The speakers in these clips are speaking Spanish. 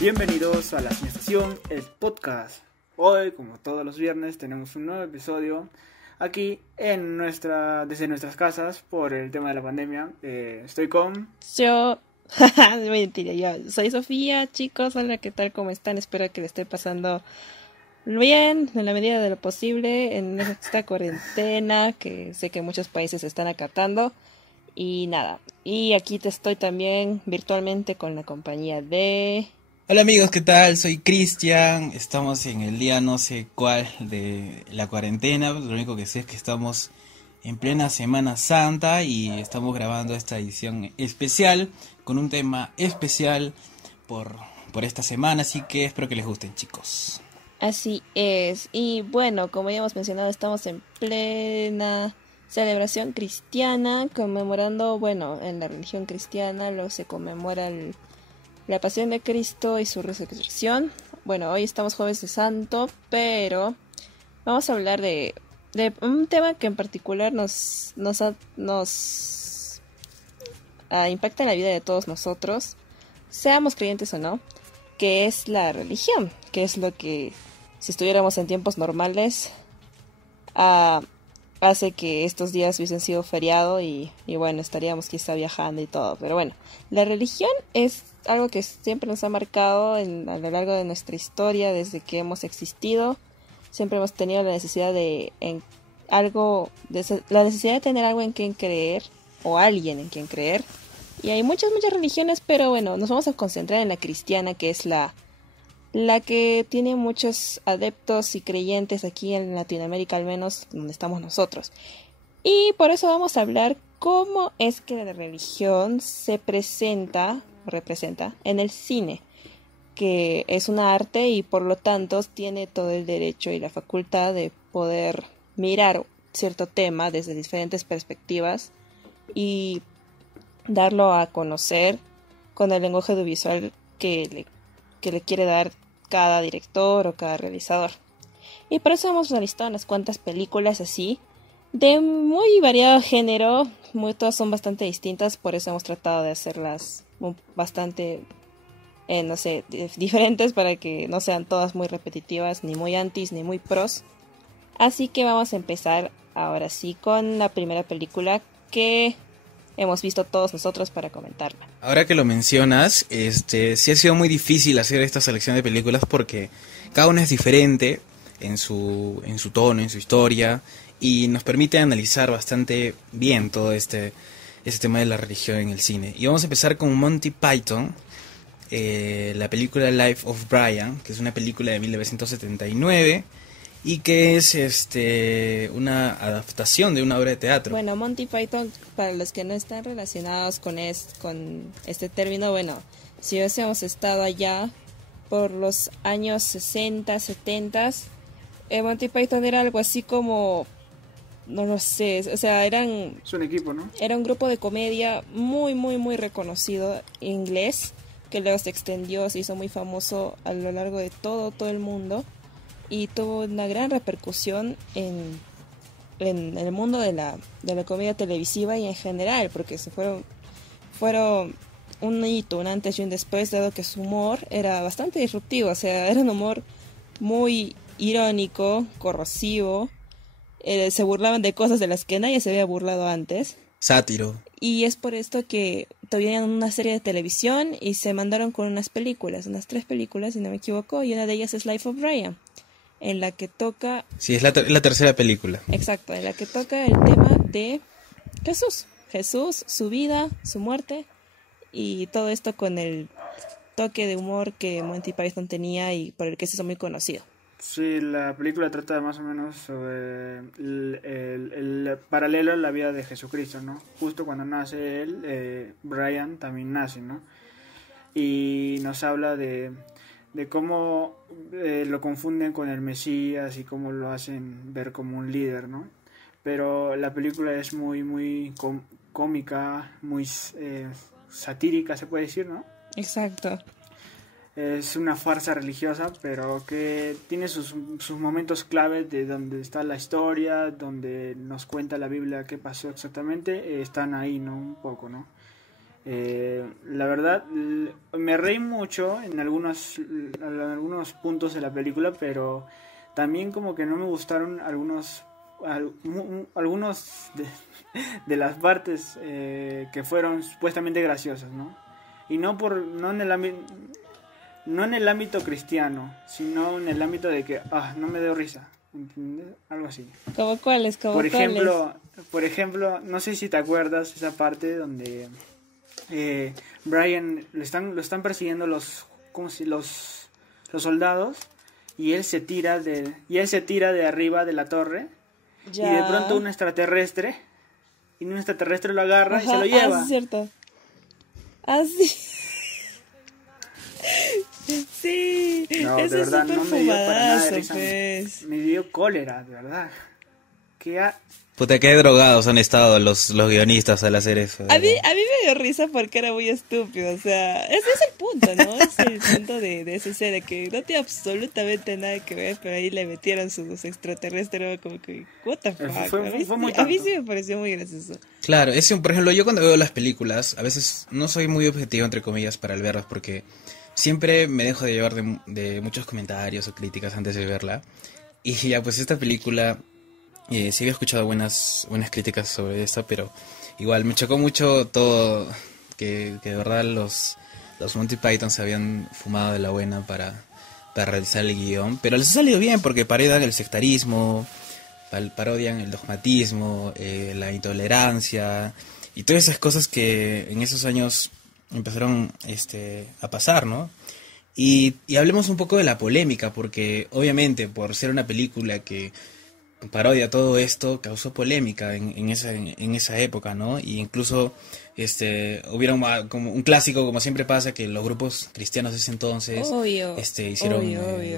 Bienvenidos a La Estación, el podcast. Hoy, como todos los viernes, tenemos un nuevo episodio aquí desde nuestras casas por el tema de la pandemia. Estoy con... Yo, mentira, yo soy Sofía, chicos, hola, ¿qué tal? ¿Cómo están? Espero que le esté pasando bien, en la medida de lo posible, en esta cuarentena que sé que muchos países están acatando. Y nada, y aquí te estoy también virtualmente con la compañía de... Hola amigos, ¿qué tal? Soy Cristian, estamos en el día no sé cuál de la cuarentena, lo único que sé es que estamos en plena Semana Santa y estamos grabando esta edición especial con un tema especial por esta semana, así que espero que les gusten, chicos. Así es, y bueno, como ya hemos mencionado, estamos en plena celebración cristiana, conmemorando, bueno, en la religión cristiana se conmemora la pasión de Cristo y su resurrección. Bueno, hoy estamos jueves de Santo, pero vamos a hablar de un tema que en particular nos impacta en la vida de todos nosotros, seamos creyentes o no, que es la religión, que es lo que, si estuviéramos en tiempos normales, hace que estos días hubiesen sido feriado y bueno, estaríamos quizá viajando y todo. Pero bueno, la religión es algo que siempre nos ha marcado a lo largo de nuestra historia, desde que hemos existido. Siempre hemos tenido la necesidad de tener algo en quien creer, o alguien en quien creer. Y hay muchas religiones, pero bueno, nos vamos a concentrar en la cristiana, que es la que tiene muchos adeptos y creyentes aquí en Latinoamérica, al menos donde estamos nosotros. Y por eso vamos a hablar cómo es que la religión se representa en el cine, que es una arte y por lo tanto tiene todo el derecho y la facultad de poder mirar cierto tema desde diferentes perspectivas y darlo a conocer con el lenguaje audiovisual que le quiere dar cada director o cada realizador. Y por eso hemos analizado unas cuantas películas así, de muy variado género, todas son bastante distintas, por eso hemos tratado de hacerlas bastante, diferentes, para que no sean todas muy repetitivas, ni muy antis, ni muy pros. Así que vamos a empezar ahora sí con la primera película que hemos visto todos nosotros para comentarla. Ahora que lo mencionas, sí ha sido muy difícil hacer esta selección de películas porque cada una es diferente en su tono, en su historia, y nos permite analizar bastante bien todo este tema de la religión en el cine. Y vamos a empezar con Monty Python, la película Life of Brian, que es una película de 1979 y que es una adaptación de una obra de teatro. Bueno, Monty Python, para los que no están relacionados con este término, bueno, si hubiésemos estado allá por los años 60, 70, Monty Python era algo así como, no lo sé, o sea, Es un equipo, ¿no? Era un grupo de comedia muy reconocido, inglés, que luego se extendió, se hizo muy famoso a lo largo de todo el mundo y tuvo una gran repercusión en el mundo de la comedia televisiva y en general, porque fueron un hito, un antes y un después, dado que su humor era bastante disruptivo, o sea, era un humor muy irónico, corrosivo, se burlaban de cosas de las que nadie se había burlado antes. Sátiro. Y es por esto que tuvieron una serie de televisión y se mandaron con unas 3 películas, si no me equivoco, y una de ellas es Life of Brian, en la que toca... Sí, es la tercera película. Exacto, en la que toca el tema de Jesús, su vida, su muerte, y todo esto con el toque de humor que Monty Python tenía y por el que se hizo muy conocido. Sí, la película trata más o menos sobre el paralelo a la vida de Jesucristo, ¿no? Justo cuando nace él, Brian también nace, ¿no? Y nos habla de cómo lo confunden con el Mesías y cómo lo hacen ver como un líder, ¿no? Pero la película es muy cómica, muy satírica, se puede decir, ¿no? Exacto. Es una farsa religiosa, pero que tiene sus momentos claves de donde está la historia, donde nos cuenta la Biblia qué pasó exactamente, están ahí, ¿no? Un poco, ¿no? La verdad, me reí mucho en algunos puntos de la película, pero también como que no me gustaron algunos de las partes que fueron supuestamente graciosas, ¿no? Y no en el ámbito cristiano, sino en el ámbito de que no me dio risa, ¿entiendes? Algo así. ¿Cómo cuáles? Por ejemplo, no sé si te acuerdas esa parte donde Brian lo están persiguiendo los soldados, y él se tira de arriba de la torre. Ya. Y de pronto un extraterrestre lo agarra y se lo lleva. Ah, sí, cierto. Ah, sí. Sí. No, Ese de verdad, es no me dio para nada de fumadazo, risa. pues. Me dio cólera, de verdad. Puta, qué drogados han estado los guionistas al hacer eso. A mí me dio risa porque era muy estúpido, o sea, ese es el punto, ¿no? Es el punto de esa escena, que no tiene absolutamente nada que ver, pero ahí le metieron sus extraterrestres, como que, what the fuck. A mí sí me pareció muy gracioso. Claro, por ejemplo, yo cuando veo las películas, a veces no soy muy objetivo, entre comillas, para el verlas, porque siempre me dejo de llevar de muchos comentarios o críticas antes de verla. Y ya, pues esta película... sí había escuchado buenas críticas sobre esta, pero igual me chocó mucho todo, que de verdad los Monty Python se habían fumado de la buena para realizar el guión, pero les ha salido bien porque parodian el sectarismo, parodian el dogmatismo, la intolerancia y todas esas cosas que en esos años empezaron a pasar, ¿no? Y hablemos un poco de la polémica, porque obviamente por ser una película que parodia todo esto, causó polémica en esa época, ¿no? Y incluso hubieron como un clásico, como siempre pasa, que los grupos cristianos de ese entonces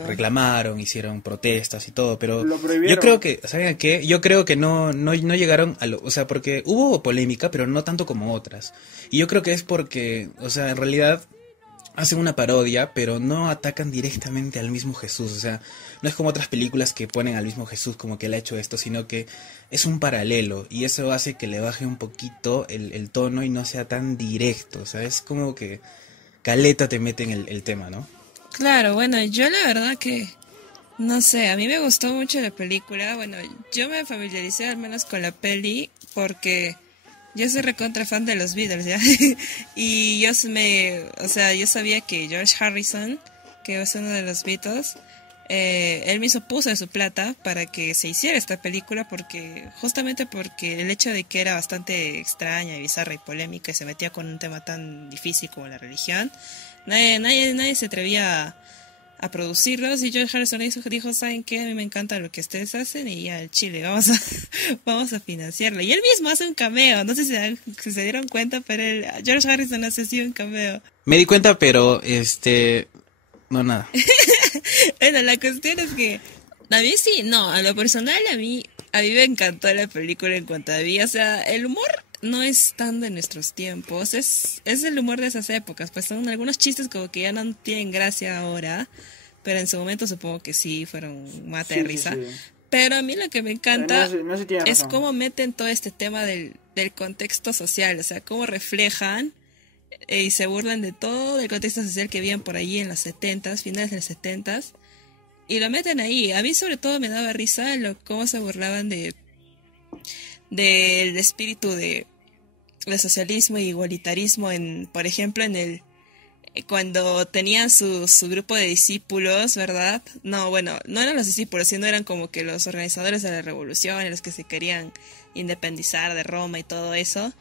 reclamaron, hicieron protestas y todo, pero yo creo que, ¿saben qué? Yo creo que no llegaron o sea, porque hubo polémica, pero no tanto como otras. Y yo creo que es porque, o sea, en realidad hacen una parodia, pero no atacan directamente al mismo Jesús. O sea, no es como otras películas que ponen al mismo Jesús como que él ha hecho esto, sino que es un paralelo, y eso hace que le baje un poquito el tono y no sea tan directo. O sea, es como que caleta te mete en el tema, ¿no? Claro, bueno, yo la verdad que, no sé, a mí me gustó mucho la película. Bueno, yo me familiaricé al menos con la peli porque... yo soy recontra fan de los Beatles, ¿ya? Y yo sabía que George Harrison, que es uno de los Beatles, él mismo puso de su plata para que se hiciera esta película, justamente porque el hecho de que era bastante extraña, bizarra y polémica, y se metía con un tema tan difícil como la religión, nadie se atrevía a producirlos, y George Harrison dijo, ¿saben qué? A mí me encanta lo que ustedes hacen, y ya, el Chile, vamos a financiarlo. Y él mismo hace un cameo, no sé si se dieron cuenta, pero George Harrison hace así un cameo. Me di cuenta, pero no, nada. Bueno, la cuestión es que a mí sí, no, a lo personal a mí me encantó la película en cuanto a mí, o sea, el humor no es tan de nuestros tiempos, es el humor de esas épocas, pues son algunos chistes como que ya no tienen gracia ahora, pero en su momento supongo que sí fueron mate de risa. Sí. Pero a mí lo que me encanta es cómo meten todo este tema del contexto social, o sea, cómo reflejan y se burlan de todo el contexto social que vivían por allí en los 70s, finales de los 70s, y lo meten ahí. A mí sobre todo me daba risa cómo se burlaban del espíritu de socialismo e igualitarismo, por ejemplo, cuando tenían su grupo de discípulos, ¿verdad? No, bueno, no eran los discípulos, sino eran como que los organizadores de la revolución, los que se querían independizar de Roma y todo eso,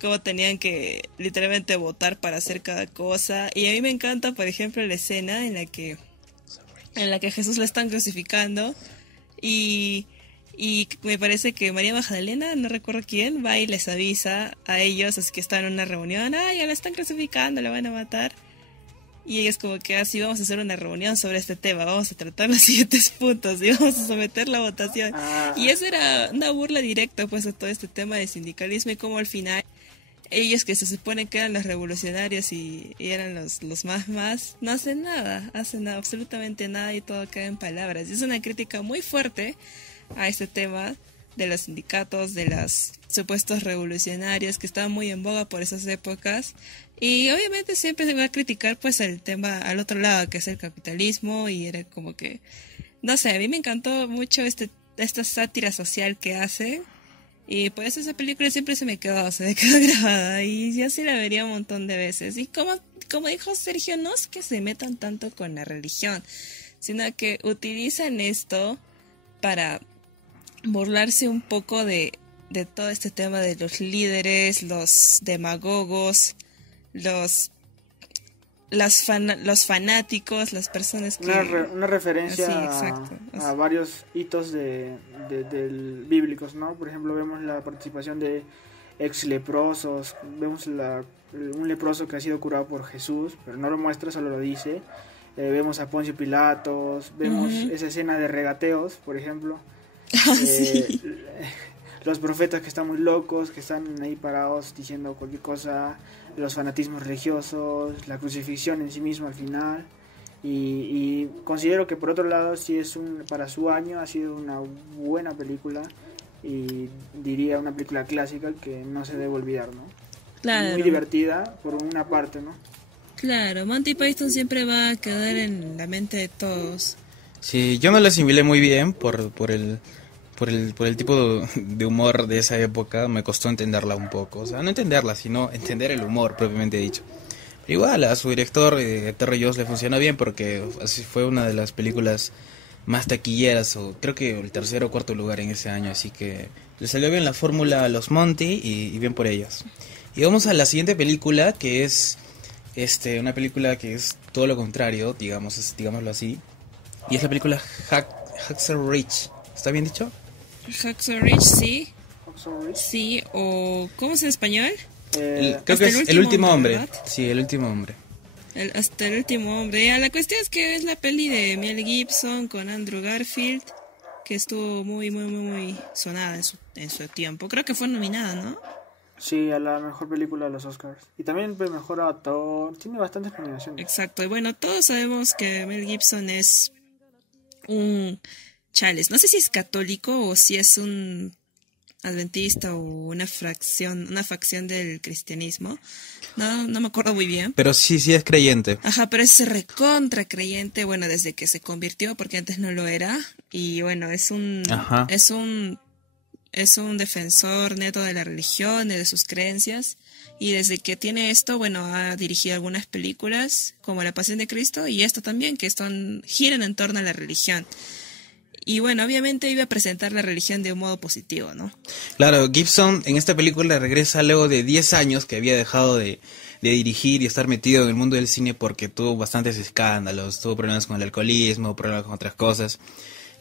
cómo tenían que literalmente votar para hacer cada cosa. Y a mí me encanta, por ejemplo, la escena en la que Jesús lo están crucificando, y me parece que María Magdalena, no recuerdo quién, va y les avisa a ellos, así que están en una reunión, ya la están crucificando, la van a matar. Y ellos como que así, vamos a hacer una reunión sobre este tema, vamos a tratar los siguientes puntos y vamos a someter la votación. Y eso era una burla directa pues a todo este tema de sindicalismo, y como al final ellos, que se supone que eran los revolucionarios y eran los más, no hacen nada, absolutamente nada, y todo queda en palabras. Y es una crítica muy fuerte a este tema de los sindicatos, de los supuestos revolucionarios que estaban muy en boga por esas épocas. Y obviamente siempre se va a criticar pues el tema al otro lado, que es el capitalismo, y era como que, no sé, a mí me encantó mucho esta sátira social que hace. Y pues esa película siempre se me quedó grabada y yo sí la vería un montón de veces. Y como dijo Sergio, no es que se metan tanto con la religión, sino que utilizan esto para burlarse un poco de todo este tema de los líderes, los demagogos, los fanáticos, las personas que... Una referencia sí, exacto. A varios hitos bíblicos, ¿no? Por ejemplo, vemos la participación de ex leprosos, vemos un leproso que ha sido curado por Jesús, pero no lo muestra, solo lo dice. Vemos a Poncio Pilatos, vemos esa escena de regateos, por ejemplo. Sí. Los profetas que están muy locos, que están ahí parados diciendo cualquier cosa, los fanatismos religiosos, la crucifixión en sí mismo al final. Y considero que por otro lado, sí para su año ha sido una buena película, y diría una película clásica que no se debe olvidar, ¿no? Claro. Muy divertida por una parte, ¿no? Claro, Monty Python siempre va a quedar en la mente de todos. Sí, yo no la asimilé muy bien por el tipo de humor de esa época. Me costó entenderla un poco, o sea, no entenderla, sino entender el humor propiamente dicho. Pero igual a su director, Terry Jones, le funcionó bien porque así fue una de las películas más taquilleras, o creo que el tercer o cuarto lugar en ese año, así que le salió bien la fórmula a los Monty y bien por ellos. Y vamos a la siguiente película, que es una película que es todo lo contrario, digámoslo así, y es la película Hacksaw Ridge. ¿Está bien dicho? Hacksaw Ridge, sí. Hacksaw Ridge. Sí, o ¿cómo es en español? Creo que es El último hombre. ¿Verdad? Sí, El último hombre. Hasta el último hombre. Ya, la cuestión es que es la peli de Mel Gibson con Andrew Garfield, que estuvo muy, muy, muy, muy sonada en su tiempo. Creo que fue nominada, ¿no? Sí, a la mejor película de los Oscars. Y también mejor actor. Tiene bastantes nominaciones. Exacto. Y bueno, todos sabemos que Mel Gibson es un chales. No sé si es católico o si es un adventista o una facción del cristianismo. No me acuerdo muy bien. Pero sí es creyente. Ajá, pero es recontra creyente, bueno, desde que se convirtió, porque antes no lo era. Y bueno, es un defensor neto de la religión y de sus creencias. Y desde que tiene esto, bueno, ha dirigido algunas películas, como La Pasión de Cristo, y esta también, que giran en torno a la religión. Y bueno, obviamente iba a presentar la religión de un modo positivo, ¿no? Claro, Gibson en esta película regresa luego de 10 años que había dejado de dirigir y estar metido en el mundo del cine porque tuvo bastantes escándalos, tuvo problemas con el alcoholismo, problemas con otras cosas.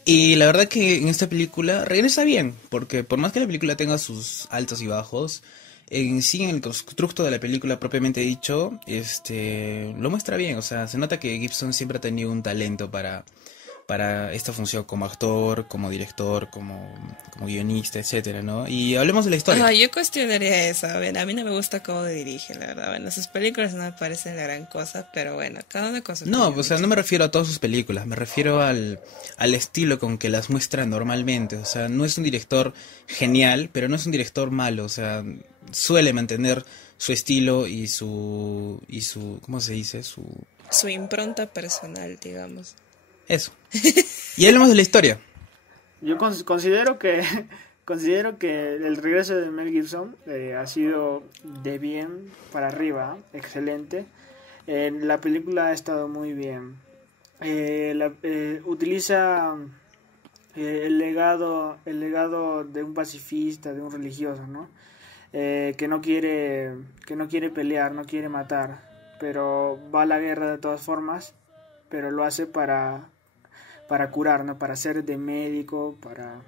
Y la verdad que en esta película regresa bien, porque por más que la película tenga sus altos y bajos, en sí, en el constructo de la película propiamente dicho, lo muestra bien. O sea, se nota que Gibson siempre ha tenido un talento para esta función como actor, como director, como guionista, etcétera, ¿no? Y hablemos de la historia. Yo cuestionaría eso. A ver, a mí no me gusta cómo dirige, la verdad. Bueno, sus películas no me parecen la gran cosa, pero bueno, cada una cosa. No, o sea, no me refiero a todas sus películas, me refiero al estilo con que las muestra normalmente. O sea, no es un director genial, pero no es un director malo. O sea, suele mantener su estilo y su ¿cómo se dice? Su impronta personal, digamos. Eso. Y hablemos de la historia. Yo considero que el regreso de Mel Gibson ha sido de bien para arriba, excelente. La película ha estado muy bien. Utiliza el legado de un pacifista, de un religioso, ¿no? Que no quiere pelear, no quiere matar, pero va a la guerra de todas formas, pero lo hace para curar, ¿no? Para ser de médico, para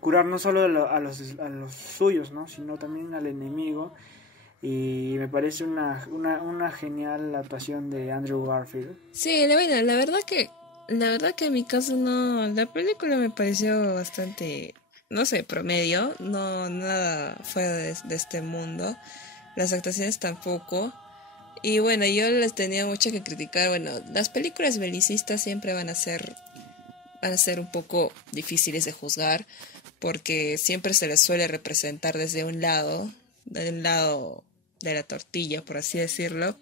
curar no solo a los suyos, ¿no? Sino también al enemigo. Y me parece una genial actuación de Andrew Garfield. Sí, bueno, la verdad que en mi caso no, la película me pareció bastante, no sé, promedio, no nada fuera de este mundo, las actuaciones tampoco. Y bueno, yo les tenía mucho que criticar. Bueno, las películas belicistas siempre van a ser van a ser un poco difíciles de juzgar porque siempre se les suele representar desde un lado de la tortilla, por así decirlo.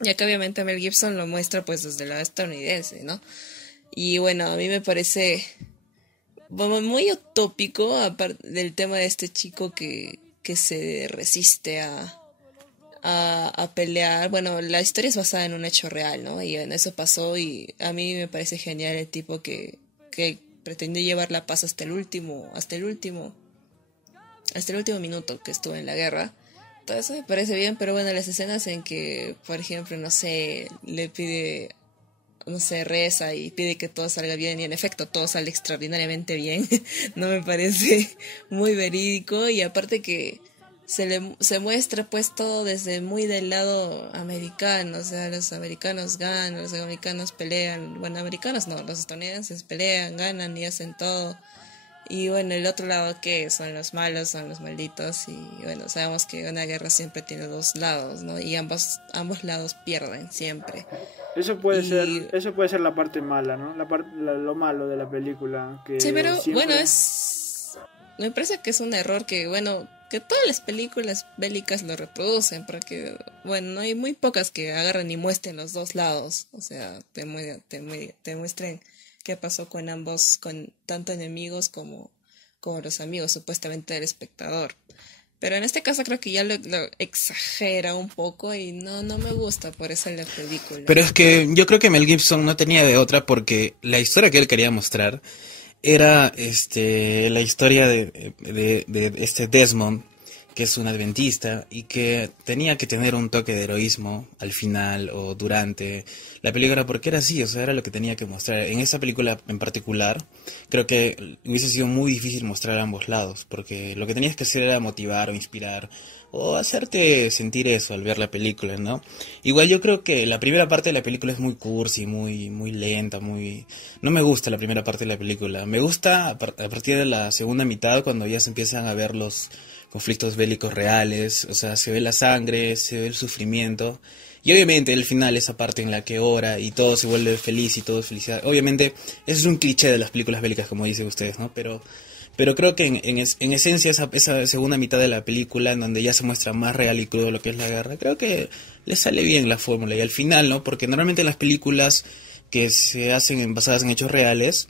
Y acá obviamente Mel Gibson lo muestra pues desde el lado estadounidense, ¿no? Y bueno, a mí me parece muy utópico del tema de este chico que se resiste a pelear. Bueno, la historia es basada en un hecho real, ¿no? Y en eso pasó y a mí me parece genial el tipo que pretendió llevar la paz hasta el último minuto que estuvo en la guerra. Todo eso me parece bien, pero bueno, las escenas en que, por ejemplo, no sé, le pide, no sé, reza y pide que todo salga bien y en efecto todo sale extraordinariamente bien, no me parece muy verídico y aparte que se muestra pues todo desde muy del lado americano, o sea, los americanos ganan, los americanos pelean, bueno, americanos no, los estadounidenses pelean, ganan y hacen todo. Y bueno, el otro lado, ¿qué? Son los malos, son los malditos. Y bueno, sabemos que una guerra siempre tiene dos lados, ¿no? Y ambos lados pierden siempre. Eso puede ser la parte mala, ¿no? Lo malo de la película. Que sí, pero siempre... bueno, me parece que es un error que, bueno, que todas las películas bélicas lo reproducen, porque, bueno, no hay muy pocas que agarren y muestren los dos lados. O sea, te muestren qué pasó con ambos, con tanto enemigos como los amigos supuestamente del espectador. Pero en este caso creo que ya lo exagera un poco y no me gusta por eso la película. Pero es que yo creo que Mel Gibson no tenía de otra porque la historia que él quería mostrar era la historia de este Desmond, que es un adventista y que tenía que tener un toque de heroísmo al final o durante la película porque era así, o sea, era lo que tenía que mostrar. En esa película en particular, creo que hubiese sido muy difícil mostrar ambos lados, porque lo que tenías que hacer era motivar o inspirar o hacerte sentir eso al ver la película, ¿no? Igual yo creo que la primera parte de la película es muy cursi, muy lenta, no me gusta la primera parte de la película. Me gusta a partir de la segunda mitad cuando ya se empiezan a ver los conflictos bélicos reales, o sea, se ve la sangre, se ve el sufrimiento, y obviamente el final, esa parte en la que ora y todo se vuelve feliz y todo es felicidad. Obviamente, eso es un cliché de las películas bélicas, como dicen ustedes, ¿no? Pero creo que en esencia esa segunda mitad de la película, en donde ya se muestra más real y crudo lo que es la guerra, creo que le sale bien la fórmula. Y al final, ¿no? Porque normalmente las películas que se hacen basadas en hechos reales,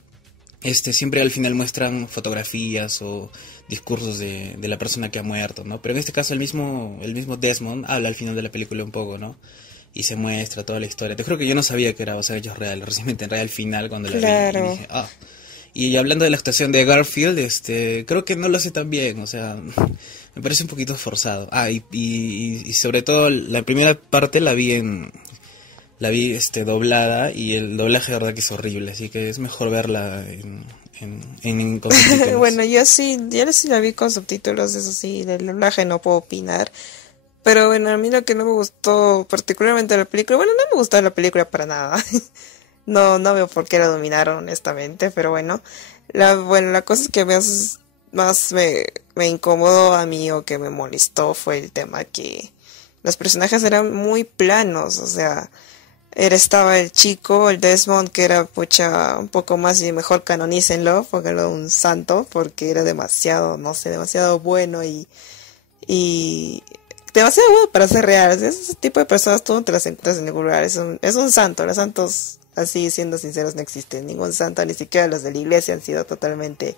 siempre al final muestran fotografías o discursos de la persona que ha muerto, ¿no? Pero en este caso el mismo Desmond habla al final de la película un poco, ¿no? Y se muestra toda la historia. Te juro que yo no sabía que era basada en hechos reales, recién me enteré al final cuando la vi y dije, Y hablando de la actuación de Garfield, creo que no lo hace tan bien, o sea, me parece un poquito forzado. Y sobre todo la primera parte la vi doblada y el doblaje de verdad que es horrible, así que es mejor verla con subtítulos. Bueno, yo sí la vi con subtítulos, eso sí, del doblaje no puedo opinar. Pero bueno, a mí lo que no me gustó particularmente de la película, bueno, no me gustó la película para nada. No veo por qué la dominaron, honestamente, pero bueno. La cosa es que más me incomodó a mí o que me molestó fue el tema que los personajes eran muy planos, o sea, estaba el chico, el Desmond, que era un poco más y mejor canonícenlo, pónganlo un santo, porque era demasiado bueno y demasiado bueno para ser real. Ese tipo de personas tú no te las encuentras en ningún lugar, es un santo. Los santos, así siendo sinceros, no existen ningún santo, ni siquiera los de la iglesia han sido totalmente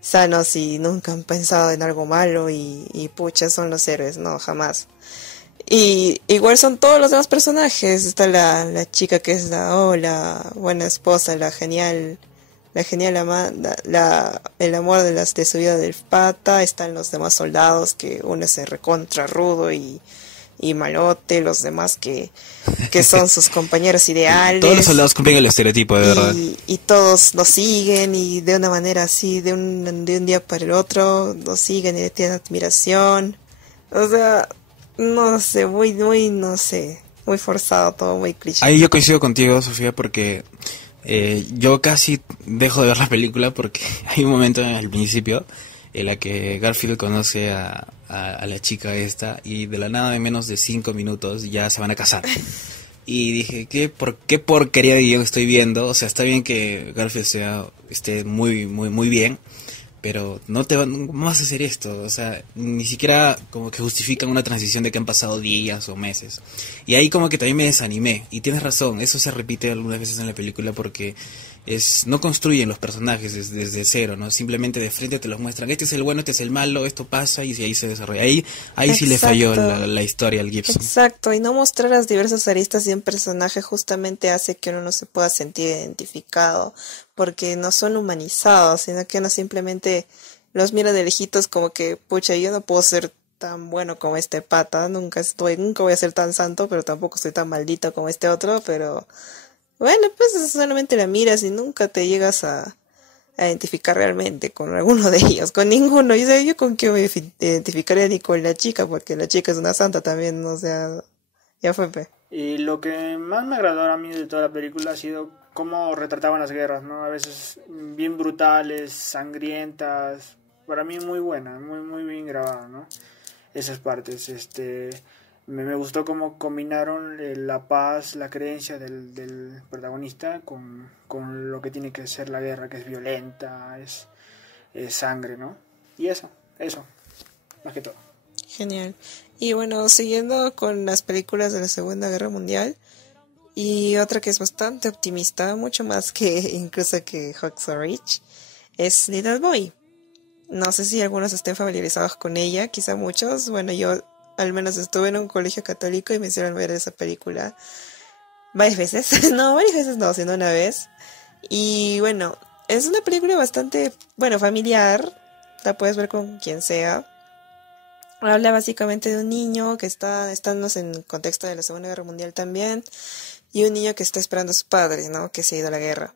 sanos y nunca han pensado en algo malo y pucha, son los héroes, no, jamás. Y igual son todos los demás personajes. Está la chica que es la buena esposa, la genial amante, el amor de su vida del pata. Están los demás soldados, que uno es recontra rudo y malote, los demás que son sus compañeros ideales. Todos los soldados cumplen el estereotipo, de verdad. Y todos lo siguen y de una manera así, de un día para el otro, lo siguen y le tienen admiración. O sea, no sé, muy forzado todo, muy cliché. Ahí yo coincido contigo, Sofía, porque yo casi dejo de ver la película porque hay un momento al principio en la que Garfield conoce a la chica esta y de la nada, en menos de 5 minutos ya se van a casar. Y dije, ¿qué porquería de guión estoy viendo? O sea, está bien que Garfield esté muy bien, pero no vas a hacer esto. O sea, ni siquiera como que justifican una transición de que han pasado días o meses. Y ahí como que también me desanimé. Y tienes razón, eso se repite algunas veces en la película porque no construyen los personajes desde cero, ¿no? Simplemente de frente te los muestran, este es el bueno, este es el malo, esto pasa y ahí se desarrolla. Ahí sí le falló la historia al Gibson. Exacto, y no mostrar las diversas aristas de un personaje justamente hace que uno no se pueda sentir identificado, porque no son humanizados, sino que uno simplemente los mira de lejitos como que, pucha, yo no puedo ser tan bueno como este pata, nunca voy a ser tan santo, pero tampoco soy tan maldito como este otro, pero bueno, pues solamente la miras y nunca te llegas a identificar realmente con alguno de ellos, con ninguno. Y o sea, yo con qué me identificaría ni con la chica, porque la chica es una santa también, o sea, ya fue pe. Y lo que más me agradó a mí de toda la película ha sido cómo retrataban las guerras, ¿no? A veces bien brutales, sangrientas, para mí muy buena, muy bien grabada, ¿no? Esas partes, me gustó cómo combinaron la paz, la creencia del protagonista con lo que tiene que ser la guerra, que es violenta, es sangre, ¿no? Y eso, más que todo. Genial. Y bueno, siguiendo con las películas de la Segunda Guerra Mundial, y otra que es bastante optimista, mucho más que incluso que Hacksaw Ridge, es Little Boy. No sé si algunos estén familiarizados con ella, quizá muchos. Bueno, yo al menos estuve en un colegio católico y me hicieron ver esa película varias veces. No, varias veces no, sino una vez. Y bueno, es una película bastante, bueno, familiar. La puedes ver con quien sea. Habla básicamente de un niño que estamos en el contexto de la Segunda Guerra Mundial también, y un niño que está esperando a su padre, ¿no? Que se ha ido a la guerra.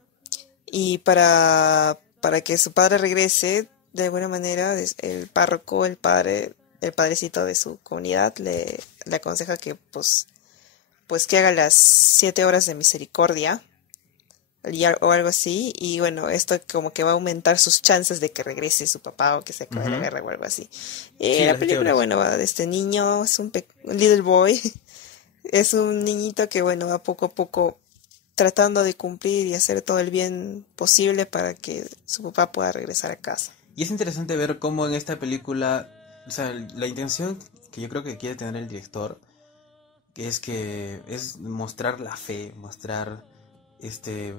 Y para que su padre regrese, de alguna manera, el párroco, el padrecito de su comunidad, le aconseja que pues que haga las 7 horas de misericordia o algo así, y bueno, esto como que va a aumentar sus chances de que regrese su papá o que se acabe la guerra o algo así. Sí, La película, bueno, va de este niño, es un little boy, es un niñito que, bueno, va poco a poco tratando de cumplir y hacer todo el bien posible para que su papá pueda regresar a casa. Y es interesante ver cómo en esta película, o sea, la intención que yo creo que quiere tener el director es mostrar la fe, mostrar este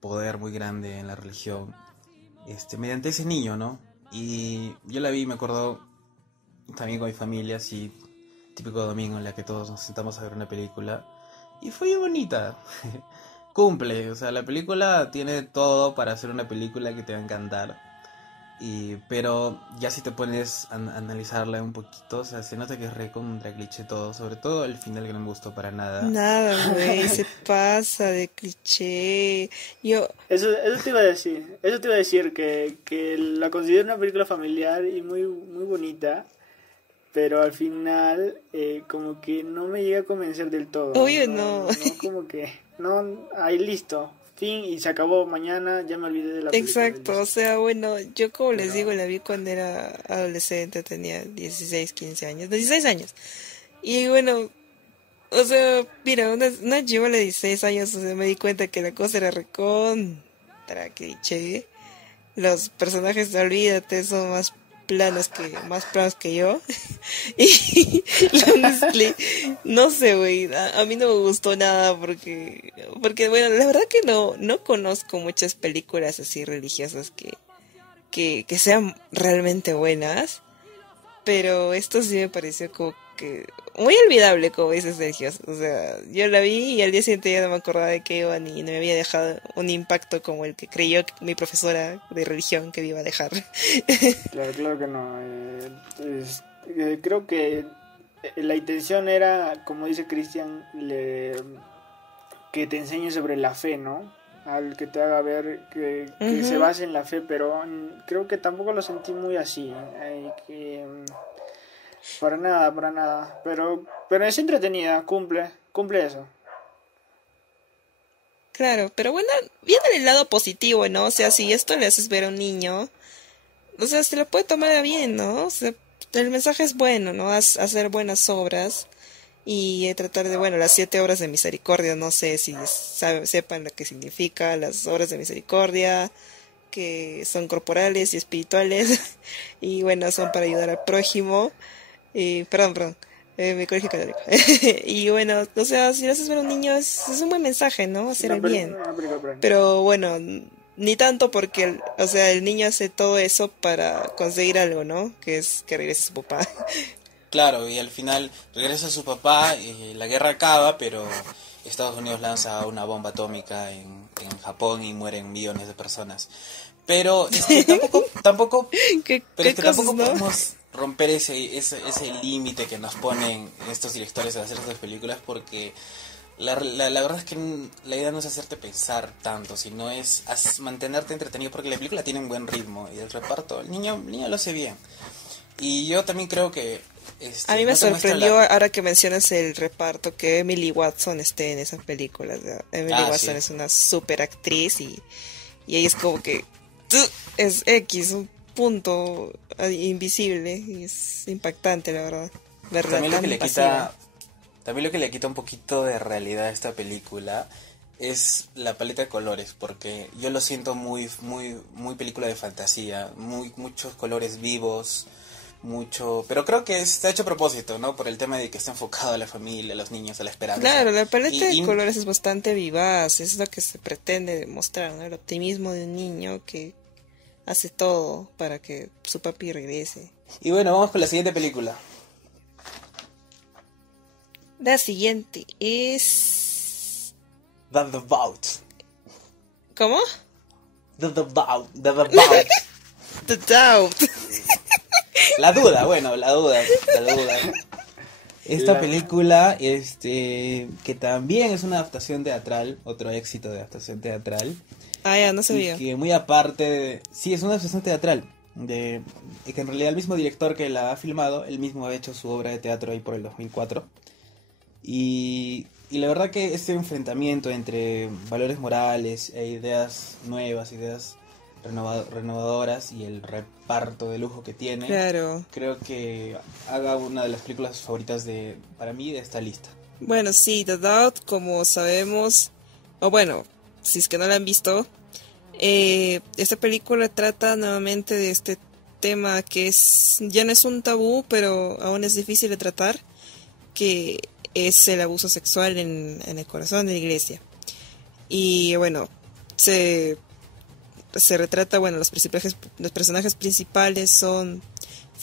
poder muy grande en la religión, mediante ese niño, ¿no? Y yo la vi, me acuerdo también con mi familia, así, típico domingo en la que todos nos sentamos a ver una película, y fue muy bonita. Cumple, o sea, la película tiene todo para hacer una película que te va a encantar. Pero ya si te pones a analizarla un poquito, o sea, se nota que es re contra cliché todo, sobre todo el final que no me gustó para nada. Nada, güey, se pasa de cliché. Eso te iba a decir que la considero una película familiar y muy bonita, pero al final como que no me llega a convencer del todo. Obvio no. Como que, no, ahí listo. Fin, y se acabó, mañana ya me olvidé de la película. Exacto, o sea, bueno, yo como les digo, la vi cuando era adolescente, tenía 16, 15 años, 16 años. Y bueno, o sea, mira, una chivola de 16 años, o sea, me di cuenta que la cosa era recontra cliché. Los personajes, olvídate, son más planos que yo. y honestly, no sé, güey, a mí no me gustó nada porque bueno, la verdad que no conozco muchas películas así religiosas que sean realmente buenas, pero esto sí me pareció como que muy olvidable, como dice Sergio. O sea, yo la vi y al día siguiente ya no me acordaba de qué iba ni me había dejado un impacto como el que creyó mi profesora de religión que me iba a dejar. Claro que no. Creo que la intención era, como dice Cristian, que te enseñe sobre la fe, ¿no? Al que te haga ver que se base en la fe, pero creo que tampoco lo sentí muy así. Para nada. Pero es entretenida, cumple eso. Claro, pero bueno, viene el lado positivo, ¿no? O sea, si esto le haces ver a un niño, o sea, se lo puede tomar a bien, ¿no? O sea, el mensaje es bueno, ¿no? Hacer buenas obras y tratar de, bueno, las 7 obras de misericordia, no sé si sepan lo que significa las obras de misericordia, que son corporales y espirituales, y bueno, son para ayudar al prójimo, y, perdón, mi colegio católico. Y bueno, o sea, si lo haces ver a un niño es un buen mensaje, ¿no? Hacer el bien. Pero bueno, ni tanto porque, o sea, el niño hace todo eso para conseguir algo, ¿no? Que es que regrese su papá. Claro, y al final regresa su papá, y la guerra acaba, pero Estados Unidos lanza una bomba atómica en Japón y mueren millones de personas. Pero tampoco, ¿Qué cosas, tampoco no? podemos romper ese límite que nos ponen estos directores de hacer estas películas, porque la verdad es que la idea no es hacerte pensar tanto, sino es mantenerte entretenido, porque la película tiene un buen ritmo y el reparto, el niño lo hace bien. Y yo también creo que A mí me no te muestra sorprendió ahora que mencionas el reparto que Emily Watson esté en esas películas. O sea, Emily Watson sí. es una super actriz y ella es como que es X, un punto invisible y es impactante, la verdad. Verla También lo que tan le pasiva. quita, también lo que le quita un poquito de realidad a esta película es la paleta de colores, porque yo lo siento muy película de fantasía, muchos colores vivos, pero creo que está hecho a propósito, ¿no? Por el tema de que está enfocado a la familia, a los niños, a la esperanza. Claro, la paleta de Y colores es bastante vivaz, es lo que se pretende demostrar, ¿no? El optimismo de un niño que hace todo para que su papi regrese. y bueno, vamos con la siguiente película. La siguiente es... The Devout. ¿Cómo? The Devout. The Doubt. La duda. Esta película, que también es una adaptación teatral, otro éxito de adaptación teatral, Ah, ya, no y sabía. que muy aparte, sí, es una adaptación teatral, y que en realidad el mismo director que la ha filmado, él mismo ha hecho su obra de teatro ahí por el 2004, y la verdad que este enfrentamiento entre valores morales e ideas nuevas, ideas renovadoras y el reparto de lujo que tiene, Claro. creo que haga una de las películas favoritas para mí de esta lista. Bueno, sí, The Doubt, como sabemos, o bueno, si es que no la han visto, esta película trata nuevamente de este tema que ya no es un tabú, pero aún es difícil de tratar, que es el abuso sexual en el corazón de la iglesia. Y bueno, se retrata, bueno, los personajes principales son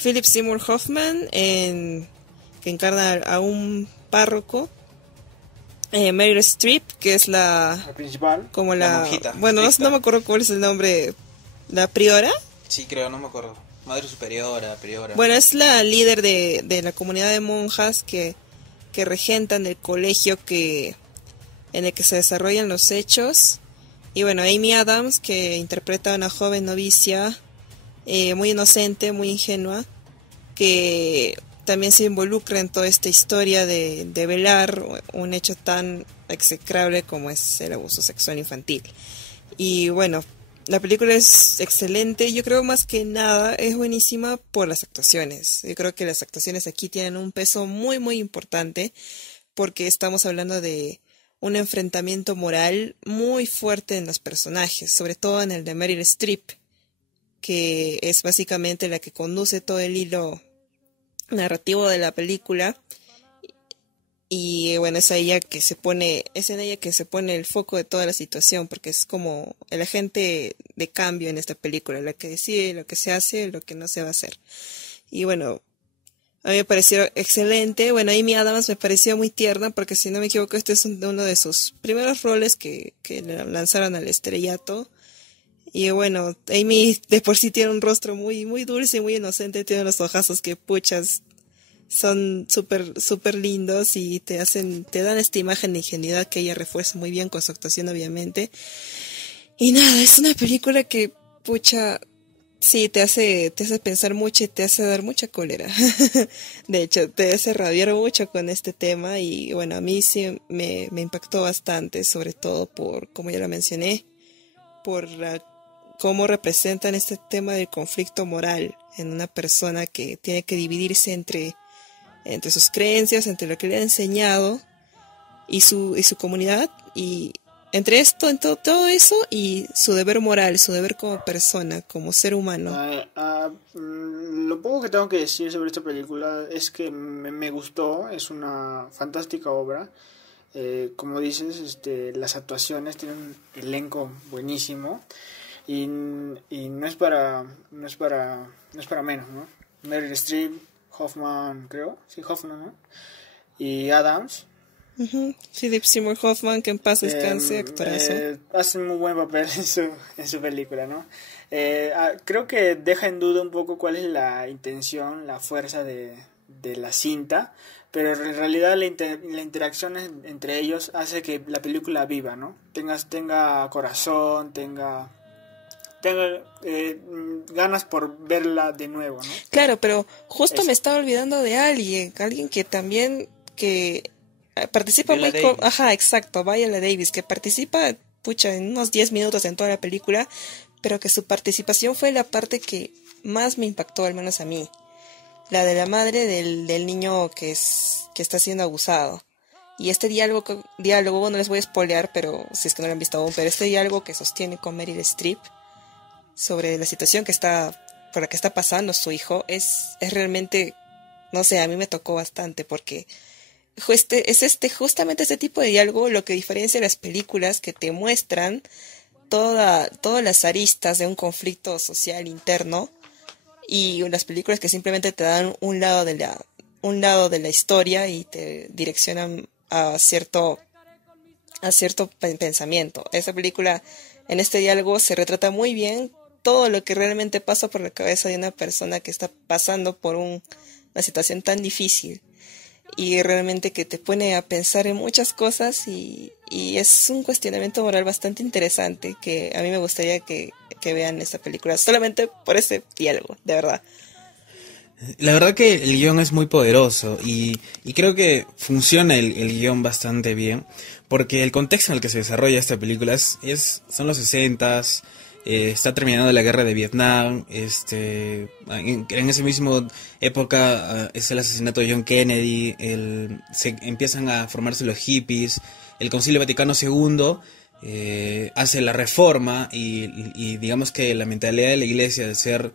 Philip Seymour Hoffman, que encarna a un párroco, Meryl Streep, que es La principal. como La monjita, bueno, no, estricta. no me acuerdo cuál es el nombre, la priora. Sí, creo, no me acuerdo. Madre superiora, priora. Bueno, es la líder de la comunidad de monjas que regentan el colegio en el que se desarrollan los hechos. Y bueno, Amy Adams, que interpreta a una joven novicia, muy inocente, muy ingenua, que también se involucra en toda esta historia de velar un hecho tan execrable como es el abuso sexual infantil. Y bueno, la película es excelente, yo creo más que nada es buenísima por las actuaciones. Yo creo que las actuaciones aquí tienen un peso muy importante porque estamos hablando de un enfrentamiento moral muy fuerte en los personajes, sobre todo en el de Meryl Streep, que es básicamente la que conduce todo el hilo narrativo de la película. Y bueno, es en ella que se pone el foco de toda la situación, porque es como el agente de cambio en esta película, la que decide lo que se hace, lo que no se va a hacer. Y bueno, a mí me pareció excelente. Bueno, Amy Adams me pareció muy tierna, porque si no me equivoco, este es uno de sus primeros roles que le lanzaron al estrellato. Y bueno, Amy de por sí tiene un rostro muy dulce y muy inocente, tiene unos ojazos que puchas, son súper lindos y te dan esta imagen de ingenuidad que ella refuerza muy bien con su actuación, obviamente. Y nada, es una película que, pucha, sí, te hace pensar mucho y te hace dar mucha cólera. De hecho, te hace rabiar mucho con este tema y bueno, a mí sí me impactó bastante, sobre todo por, como ya lo mencioné, por cómo representan este tema del conflicto moral en una persona que tiene que dividirse entre entre sus creencias, entre lo que le ha enseñado y su comunidad, y entre esto, en todo eso y su deber moral, su deber como persona, como ser humano. Lo poco que tengo que decir sobre esta película es que me gustó, es una fantástica obra. Como dices, las actuaciones tienen un elenco buenísimo y no es para menos, ¿no? Meryl Streep, Hoffman, creo, sí, Hoffman, ¿no? Y Adams. Philip Seymour Hoffman, que en paz descanse, actorazo. Hace un muy buen papel en su película, ¿no? Creo que deja en duda un poco cuál es la intención, la fuerza de la cinta, pero en realidad la interacción entre ellos hace que la película viva, ¿no? Tenga corazón, tenga ganas por verla de nuevo, ¿no? Claro, pero justo me estaba olvidando de alguien que también que participa Viola muy Davis. Ajá, exacto, Viola Davis, que participa, pucha, en unos 10 minutos en toda la película, pero que su participación fue la parte que más me impactó, al menos a mí. La de la madre del niño que está siendo abusado. Y este diálogo, no les voy a spoilear, pero si es que no lo han visto aún, pero este diálogo que sostiene con Meryl Streep sobre la situación por la que está pasando su hijo es realmente, no sé, a mí me tocó bastante porque justamente este tipo de diálogo lo que diferencia las películas que te muestran todas las aristas de un conflicto social interno y las películas que simplemente te dan un lado de la historia y te direccionan a cierto pensamiento. Esa película, en este diálogo, se retrata muy bien todo lo que realmente pasa por la cabeza de una persona que está pasando por una situación tan difícil y realmente que te pone a pensar en muchas cosas y es un cuestionamiento moral bastante interesante que a mí me gustaría que vean esta película solamente por ese diálogo, de verdad. La verdad que el guión es muy poderoso y creo que funciona el guión bastante bien porque el contexto en el que se desarrolla esta película son los 60s, está terminando la guerra de Vietnam, en esa misma época es el asesinato de John Kennedy, se empiezan a formarse los hippies, el Concilio Vaticano II hace la reforma y digamos que la mentalidad de la iglesia de ser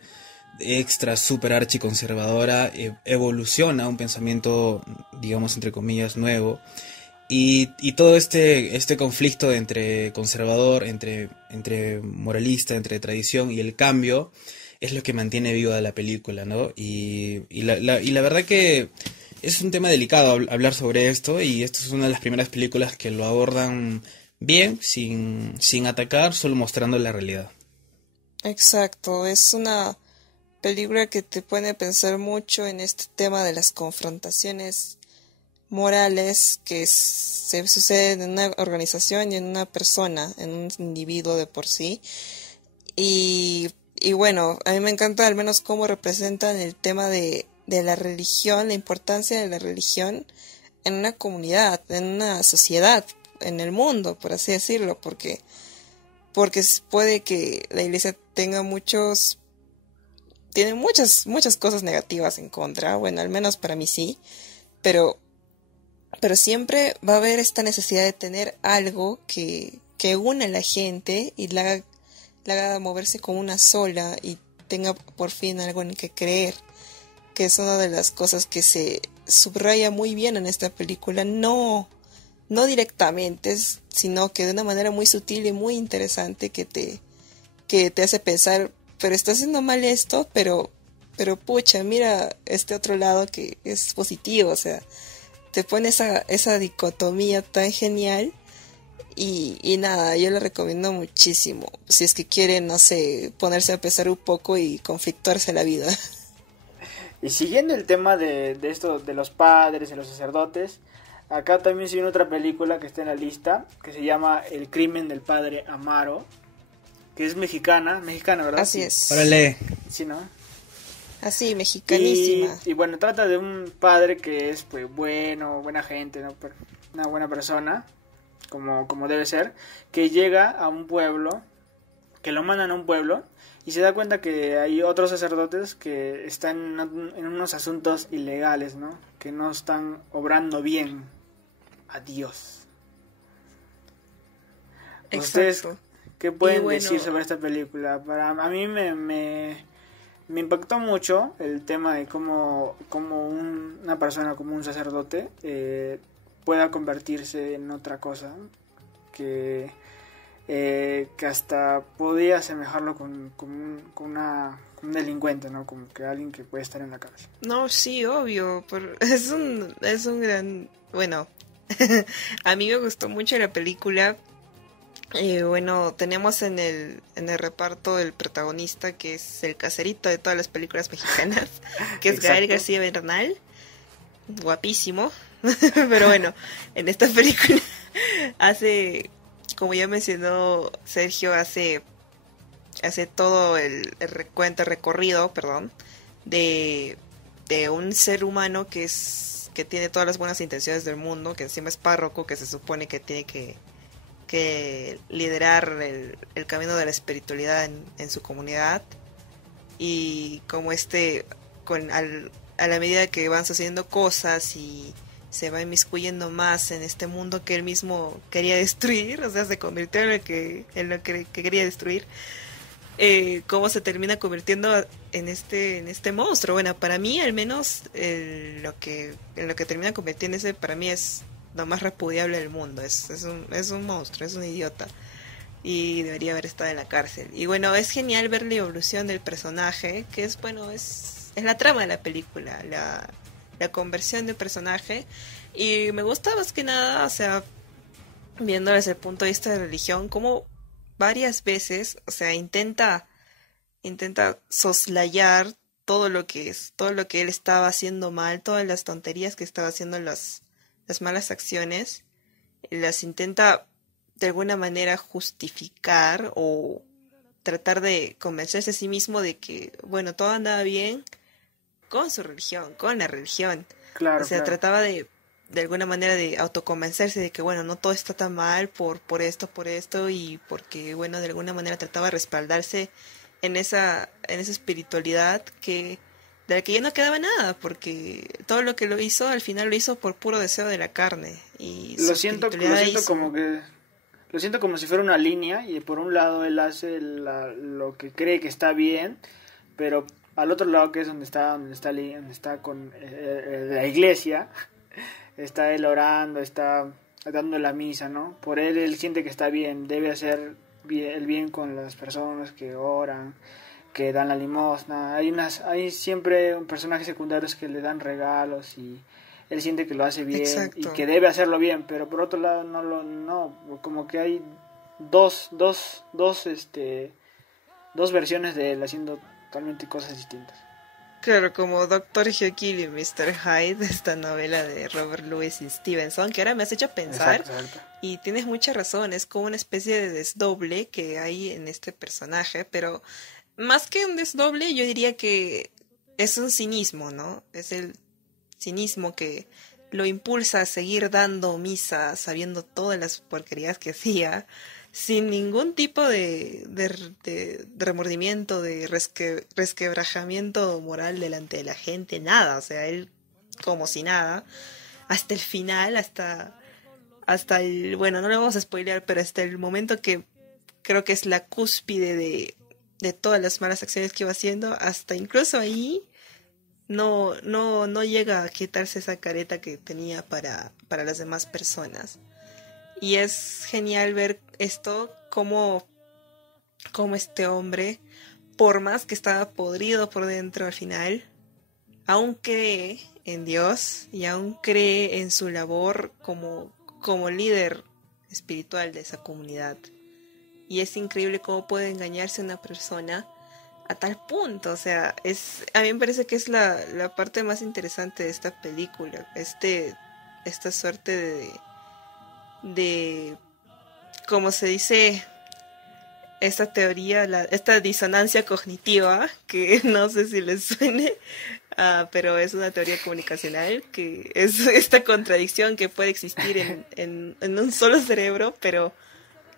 extra super archiconservadora evoluciona a un pensamiento, digamos entre comillas, nuevo y todo este conflicto entre conservador, entre moralista, entre tradición y el cambio es lo que mantiene viva la película, ¿no? Y la verdad que es un tema delicado hablar sobre esto y esto es una de las primeras películas que lo abordan bien, sin atacar, solo mostrando la realidad. Exacto, es una película que te pone a pensar mucho en este tema de las confrontaciones morales que se suceden en una organización y en una persona, en un individuo de por sí. Y bueno, a mí me encanta al menos cómo representan el tema de la religión, la importancia de la religión en una comunidad, en una sociedad, en el mundo, por así decirlo, porque puede que la iglesia tiene muchas cosas negativas en contra, bueno, al menos para mí sí, pero siempre va a haber esta necesidad de tener algo que una a la gente y la haga moverse como una sola y tenga por fin algo en que creer, que es una de las cosas que se subraya muy bien en esta película, no directamente, sino que de una manera muy sutil y muy interesante que te hace pensar, pero está haciendo mal esto, pero pucha, mira este otro lado que es positivo, o sea, te pone esa dicotomía tan genial y nada, yo lo recomiendo muchísimo, si es que quieren, no sé, ponerse a pensar un poco y conflictuarse la vida. Y siguiendo el tema de esto de los padres y los sacerdotes, acá también se viene otra película que está en la lista, que se llama El crimen del padre Amaro, que es mexicana, ¿verdad? Así es. Órale. Sí, ¿no? Así, mexicanísima. Y bueno, trata de un padre que es pues buena gente, ¿no? Una buena persona, como debe ser, que llega a un pueblo que lo mandan a un pueblo y se da cuenta que hay otros sacerdotes que están en unos asuntos ilegales, ¿no? Que no están obrando bien a Dios. ¿Ustedes Exacto. qué pueden bueno, decir sobre esta película? A mí me impactó mucho el tema de cómo una persona como un sacerdote pueda convertirse en otra cosa que hasta podía asemejarlo con un delincuente, ¿no? Como que alguien que puede estar en la cárcel. No, sí, obvio. Es un gran... Bueno, a mí me gustó mucho la película. Bueno, tenemos en el reparto el protagonista que es el caserito de todas las películas mexicanas, que es Gael Exacto. García Bernal, guapísimo. Pero bueno, en esta película hace, como ya mencionó Sergio, hace todo el recorrido, perdón, de un ser humano que tiene todas las buenas intenciones del mundo, que encima es párroco, que se supone que tiene que liderar el camino de la espiritualidad en su comunidad, y como a la medida que van sucediendo cosas y se va inmiscuyendo más en este mundo que él mismo quería destruir, o sea, se convirtió en lo que quería destruir, cómo se termina convirtiendo en este monstruo. Bueno, para mí al menos en lo que termina convirtiéndose, para mí es lo más repudiable del mundo. Es un monstruo, es un idiota y debería haber estado en la cárcel. Y bueno, es genial ver la evolución del personaje, que es la trama de la película, la conversión del personaje. Y me gusta más que nada, o sea, viendo desde el punto de vista de religión, como varias veces, o sea, intenta soslayar todo lo que él estaba haciendo mal, todas las tonterías que estaba haciendo, las malas acciones, las intenta de alguna manera justificar o tratar de convencerse a sí mismo de que, bueno, todo andaba bien con su religión, con la religión. Claro, O sea, claro. trataba de alguna manera de autoconvencerse de que, bueno, no todo está tan mal por esto, y porque, bueno, de alguna manera trataba de respaldarse en esa espiritualidad de la que ya no quedaba nada, porque todo lo que lo hizo, al final lo hizo por puro deseo de la carne, y su Lo espiritualidad siento hizo... lo siento como si fuera una línea y por un lado él hace lo que cree que está bien, pero al otro lado, que es donde está con la iglesia, está él orando, está dando la misa, ¿no? Por él siente que está bien, debe hacer el bien con las personas que oran, que dan la limosna. Hay siempre personajes secundarios que le dan regalos y él siente que lo hace bien y Exacto. que debe hacerlo bien, pero por otro lado como que hay dos versiones de él haciendo totalmente cosas distintas. Claro, como Doctor Jekyll y Mr. Hyde, esta novela de Robert Louis Stevenson, que ahora me has hecho pensar, Exacto. y tienes mucha razón, es como una especie de desdoble que hay en este personaje, pero más que un desdoble, yo diría que es un cinismo, ¿no? Es el cinismo que lo impulsa a seguir dando misa, sabiendo todas las porquerías que hacía, sin ningún tipo de remordimiento, de resquebrajamiento moral delante de la gente, nada. O sea, él como si nada, hasta el final, hasta el, bueno, no lo vamos a spoilear, pero hasta el momento que creo que es la cúspide de todas las malas acciones que iba haciendo, hasta incluso ahí no llega a quitarse esa careta que tenía para las demás personas. Y es genial ver esto, como este hombre, por más que estaba podrido por dentro al final, aún cree en Dios y aún cree en su labor como líder espiritual de esa comunidad. Y es increíble cómo puede engañarse una persona a tal punto. O sea, a mí me parece que es la parte más interesante de esta película. Esta suerte de como se dice, esta teoría, esta disonancia cognitiva, que no sé si les suene, pero es una teoría comunicacional, que es esta contradicción que puede existir en un solo cerebro, pero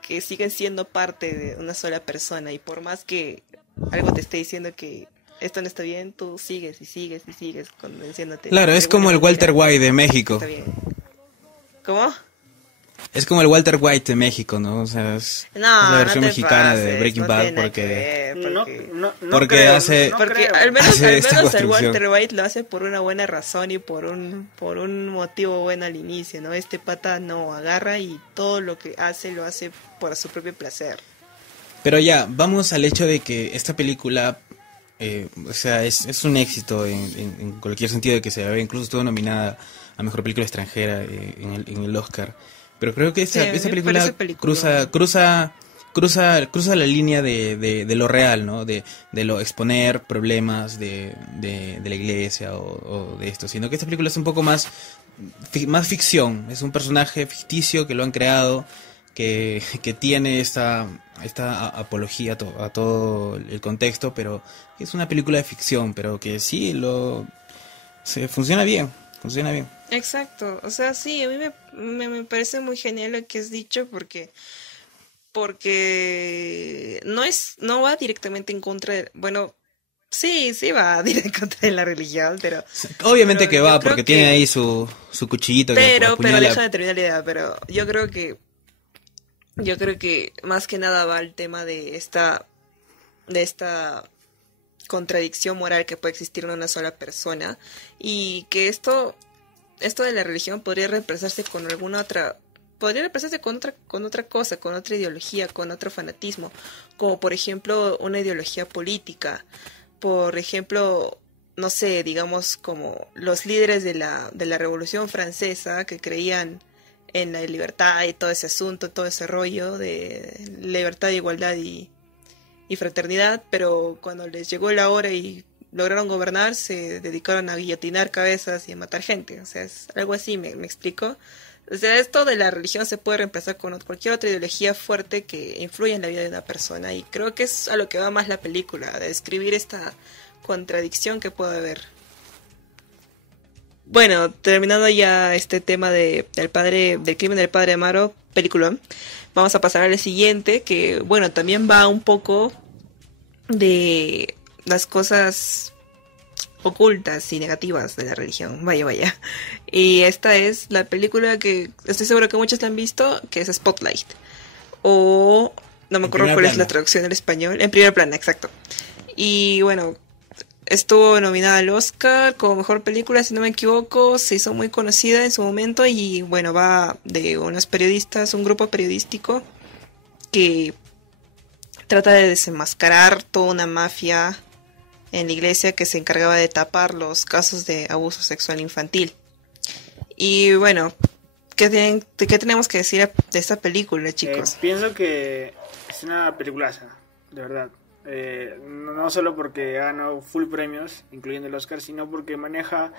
que siguen siendo parte de una sola persona, y por más que algo te esté diciendo que esto no está bien, tú sigues y sigues y sigues convenciéndote. Claro, es como el Walter White de México. Está bien. ¿Cómo? Es como el Walter White de México, ¿no? O sea, es la versión mexicana de Breaking Bad porque hace al menos esta el construcción. Walter White lo hace por una buena razón y por un motivo bueno al inicio, ¿no? Este pata no agarra y todo lo que hace lo hace por su propio placer. Pero ya, vamos al hecho de que esta película, o sea, es un éxito en cualquier sentido de que se vea, incluso estuvo nominada a Mejor Película Extranjera en el Oscar. Pero creo que esta película cruza la línea de lo real, ¿no? De lo exponer problemas de la iglesia o de esto, sino que esta película es un poco más ficción, es un personaje ficticio que lo han creado, que tiene esta apología a todo el contexto, pero es una película de ficción, pero que sí funciona bien. Exacto, o sea, sí, a mí me parece muy genial lo que has dicho porque no va directamente en contra de, bueno, sí va directamente en contra de la religión, pero obviamente pero que va, porque tiene ahí su cuchillito que pero apuñala. déjame terminar la idea, pero yo creo que más que nada va al tema de esta contradicción moral que puede existir en una sola persona, y que esto de la religión podría reemplazarse con otra cosa, con otra ideología, con otro fanatismo, como por ejemplo una ideología política, por ejemplo, no sé, digamos como los líderes de la Revolución Francesa, que creían en la libertad y todo ese asunto, todo ese rollo de libertad, igualdad y fraternidad, pero cuando les llegó la hora y lograron gobernar, se dedicaron a guillotinar cabezas y a matar gente. O sea, es algo así, ¿me explico? O sea, esto de la religión se puede reemplazar con cualquier otra ideología fuerte que influya en la vida de una persona, y creo que es a lo que va más la película, de describir esta contradicción que puede haber. Bueno, terminando ya este tema del crimen del padre Amaro, película, vamos a pasar al siguiente, que bueno, también va un poco de las cosas ocultas y negativas de la religión, vaya. Y esta es la película que estoy seguro que muchos la han visto, que es Spotlight, o no me acuerdo cuál es la traducción al español, En Primer Plano, exacto. Y bueno, estuvo nominada al Oscar como mejor película, si no me equivoco, se hizo muy conocida en su momento, y bueno, va de unos periodistas, un grupo periodístico que trata de desenmascarar toda una mafia en la iglesia que se encargaba de tapar los casos de abuso sexual infantil. Y bueno, ¿qué tenemos que decir de esta película, chicos? Pienso que es una peliculaza, de verdad. No solo porque ganó full premios, incluyendo el Oscar, sino porque maneja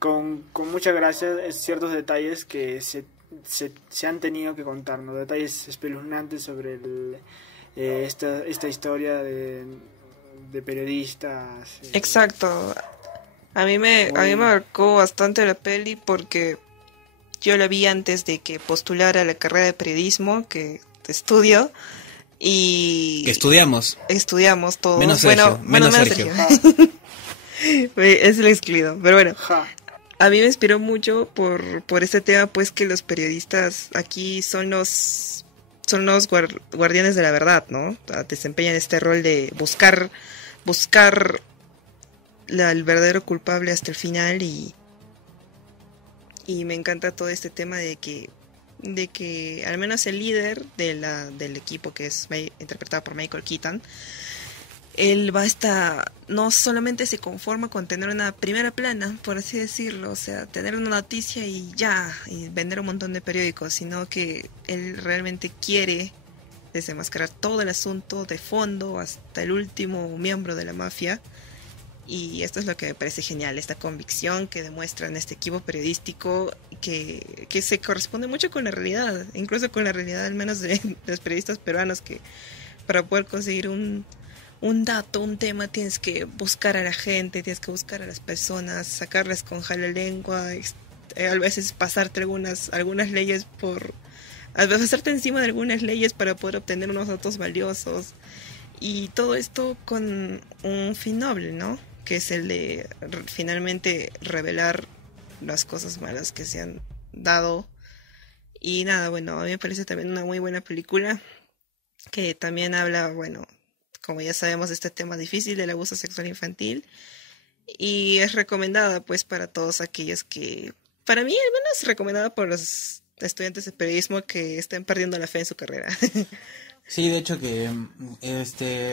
con mucha gracia ciertos detalles que se han tenido que contar, ¿no? Detalles espeluznantes sobre esta historia de periodistas. Exacto. A mí me marcó bastante la peli porque yo la vi antes de que postulara a la carrera de periodismo que estudio. Y que estudiamos todos. Menos Sergio. Es el excluido, pero bueno. A mí me inspiró mucho por este tema, pues que los periodistas aquí son los guardianes de la verdad, ¿no? Desempeñan este rol de buscar el verdadero culpable hasta el final, y me encanta todo este tema de que al menos el líder del equipo, que es interpretado por Michael Keaton, él no solamente se conforma con tener una primera plana, por así decirlo, o sea, tener una noticia y vender un montón de periódicos, sino que él realmente quiere desenmascarar todo el asunto de fondo hasta el último miembro de la mafia. Y esto es lo que me parece genial, esta convicción que demuestra en este equipo periodístico que se corresponde mucho con la realidad, incluso con la realidad al menos de los periodistas peruanos, que para poder conseguir un dato, un tema, tienes que buscar a la gente, tienes que buscar a las personas, sacarlas con jala lengua, a veces pasarte algunas leyes pasarte encima de algunas leyes para poder obtener unos datos valiosos. Y todo esto con un fin noble, ¿no? Que es el de finalmente revelar las cosas malas que se han dado. Y nada, bueno, a mí me parece también una muy buena película que también habla, bueno, como ya sabemos, de este tema difícil del abuso sexual infantil. Y es recomendada pues para todos aquellos que, para mí al menos recomendada por los estudiantes de periodismo que estén perdiendo la fe en su carrera. Sí, de hecho que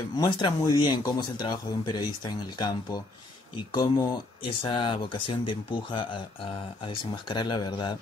muestra muy bien cómo es el trabajo de un periodista en el campo y cómo esa vocación te empuja a desenmascarar la verdad.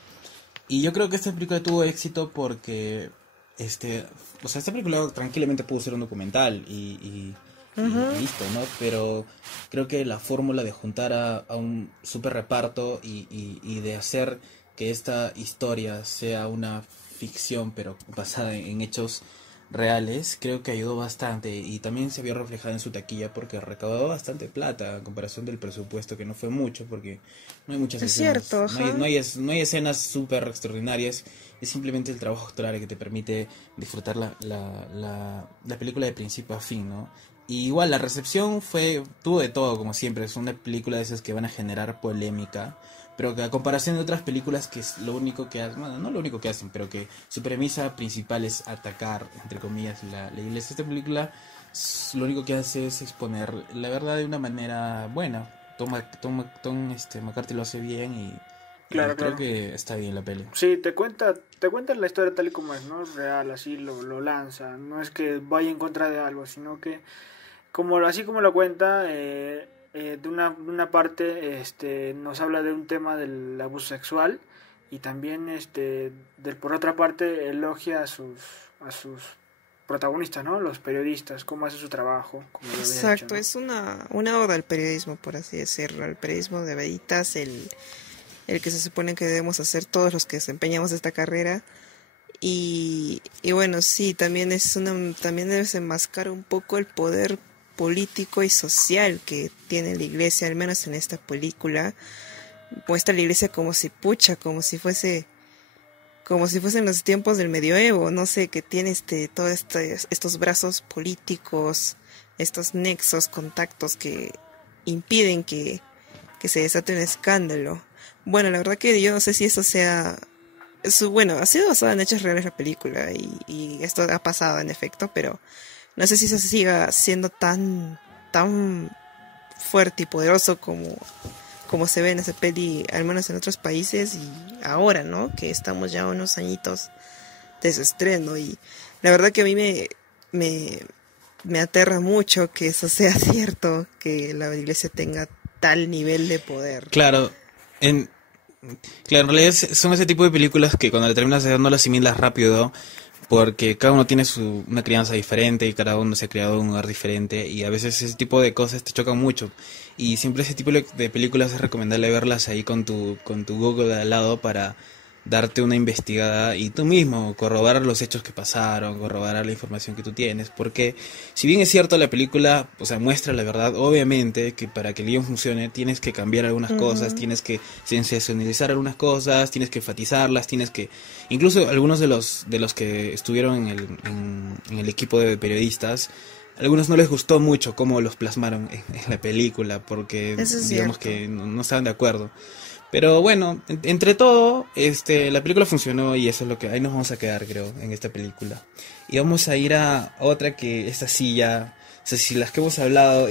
Y yo creo que esta película tuvo éxito porque esta película tranquilamente pudo ser un documental y listo, ¿no? Pero creo que la fórmula de juntar a un super reparto y de hacer que esta historia sea una ficción pero basada en hechos reales, creo que ayudó bastante y también se vio reflejada en su taquilla porque recaudó bastante plata en comparación del presupuesto, que no fue mucho porque no hay muchas Es escenas, cierto, ajá. no hay escenas súper extraordinarias, es simplemente el trabajo actoral que te permite disfrutar la película de principio a fin, ¿no? Y igual la recepción tuvo de todo, como siempre, es una película de esas que van a generar polémica, pero que a comparación de otras películas que es lo único que hacen, bueno, no lo único que hacen, pero que su premisa principal es atacar, entre comillas, la iglesia. Esta película lo único que hace es exponer la verdad de una manera buena. Tom McCarthy lo hace bien y Claro, creo claro. que está bien la peli. Sí, te cuenta la historia tal y como es, ¿no? Es real, así lo lanza. No es que vaya en contra de algo, sino que así como lo cuenta, de una parte nos habla de un tema del abuso sexual y también por otra parte elogia a sus protagonistas, ¿no? Los periodistas, cómo hace su trabajo, como lo había Exacto, dicho, ¿no? es una oda al periodismo, por así decirlo, al periodismo de veritas, el que se supone que debemos hacer todos los que desempeñamos esta carrera. Y bueno, sí, también también debes enmascarar un poco el poder político y social que tiene la iglesia, al menos en esta película. Muestra la iglesia como si como si fuesen los tiempos del medioevo, no sé, que tiene estos brazos políticos, estos nexos, contactos que impiden que se desate un escándalo. Bueno, la verdad que yo no sé si eso sea... bueno, ha sido basada en hechos reales la película y esto ha pasado en efecto, pero no sé si eso siga siendo tan fuerte y poderoso como se ve en esa peli, al menos en otros países y ahora, ¿no? Que estamos ya unos añitos de su estreno y la verdad que a mí me aterra mucho que eso sea cierto, que la iglesia tenga tal nivel de poder. Claro, en Claro, en realidad son ese tipo de películas que cuando le terminas de ver no las asimilas rápido, porque cada uno tiene una crianza diferente y cada uno se ha criado en un lugar diferente y a veces ese tipo de cosas te chocan mucho. Y siempre ese tipo de películas es recomendable verlas ahí con tu Google de al lado para darte una investigada y tú mismo corroborar los hechos que pasaron, corroborar la información que tú tienes, porque si bien es cierto la película, o sea, muestra la verdad, obviamente que para que el guión funcione tienes que cambiar algunas cosas, tienes que sensacionalizar algunas cosas, tienes que enfatizarlas, tienes que, incluso algunos de los que estuvieron en el equipo de periodistas, a algunos no les gustó mucho cómo los plasmaron en la película, porque Eso es digamos cierto. que no estaban de acuerdo. Pero bueno, entre todo, la película funcionó y eso es lo que ahí nos vamos a quedar, creo, en esta película. Y vamos a ir a otra que esta sí ya, o sea, si las que hemos hablado,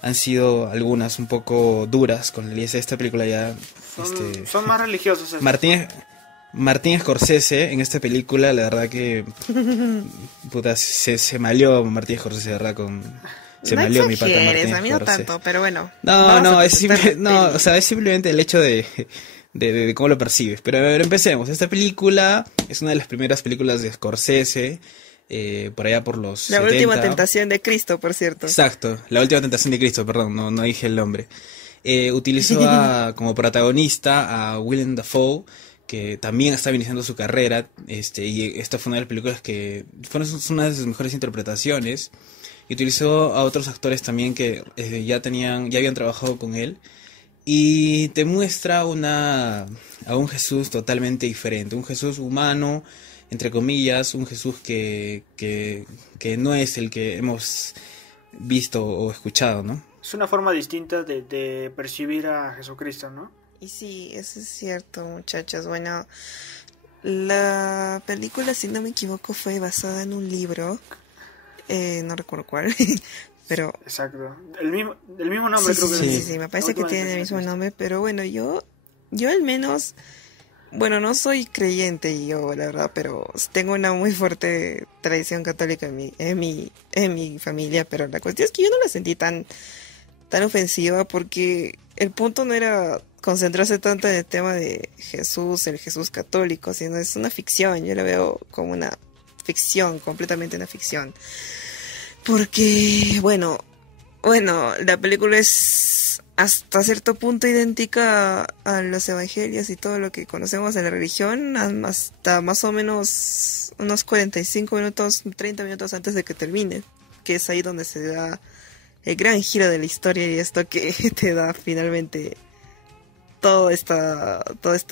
han sido algunas un poco duras con la iglesia, esta película ya, Son más religiosos esos, Martín, Martín Scorsese en esta película, la verdad que, puta, se malió Martín Scorsese, de verdad, se No malió mi pata exageres, Martín a mí no Scorsese. tanto, pero bueno. No, vamos no, a es presentar la no, peli. o sea, es simplemente el hecho de cómo lo percibes. Pero a ver, empecemos. Esta película es una de las primeras películas de Scorsese, por allá por los La 70. última tentación de Cristo, por cierto. Exacto, la última tentación de Cristo, perdón, no dije el nombre. Utilizó como protagonista a Willem Dafoe, que también estaba iniciando su carrera, y esta fue una de las películas que fueron una de sus mejores interpretaciones. Y utilizó a otros actores también que ya habían trabajado con él. y te muestra a un Jesús totalmente diferente, un Jesús humano, entre comillas, un Jesús que no es el que hemos visto o escuchado, ¿no? Es una forma distinta de percibir a Jesucristo, ¿no? Y sí, eso es cierto, muchachos. Bueno, la película, si no me equivoco, fue basada en un libro, no recuerdo cuál, pero... Exacto. El mismo nombre, Sí, creo que sí, es. sí, sí, me parece que tiene el mismo nombre, pero bueno, yo al menos, bueno, no soy creyente yo, la verdad, pero tengo una muy fuerte tradición católica en mi familia, pero la cuestión es que yo no la sentí tan ofensiva porque el punto no era concentrarse tanto en el tema de Jesús, el Jesús católico, sino es una ficción, yo la veo como una ficción, completamente una ficción. Porque, bueno, la película es hasta cierto punto idéntica a los evangelios y todo lo que conocemos de la religión, hasta más o menos unos 45 minutos, 30 minutos antes de que termine, que es ahí donde se da el gran giro de la historia y esto que te da finalmente toda esta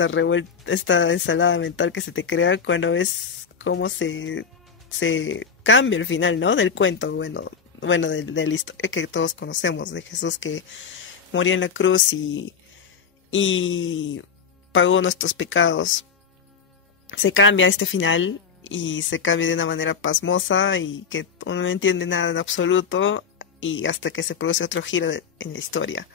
revuelta, esta ensalada mental que se te crea cuando ves cómo se cambia el final, ¿no? Del cuento, bueno, de la historia que todos conocemos de Jesús que murió en la cruz y pagó nuestros pecados. Se cambia este final y se cambia de una manera pasmosa y que uno no entiende nada en absoluto y hasta que se produce otro giro en la historia.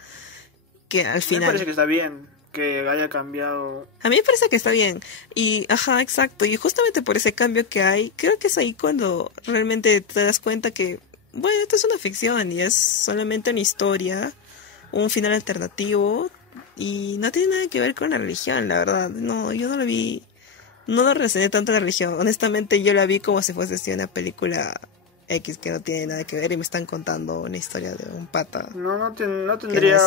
Que al final... Me parece que está bien que haya cambiado. A mí me parece que está bien. Y, ajá, exacto. Y justamente por ese cambio que hay, creo que es ahí cuando realmente te das cuenta que, bueno, esto es una ficción y es solamente una historia, un final alternativo y no tiene nada que ver con la religión, la verdad. No, yo no lo vi, no lo relacioné tanto a la religión. Honestamente, yo la vi como si fuese así una película X que no tiene nada que ver y me están contando una historia de un pata. No tendría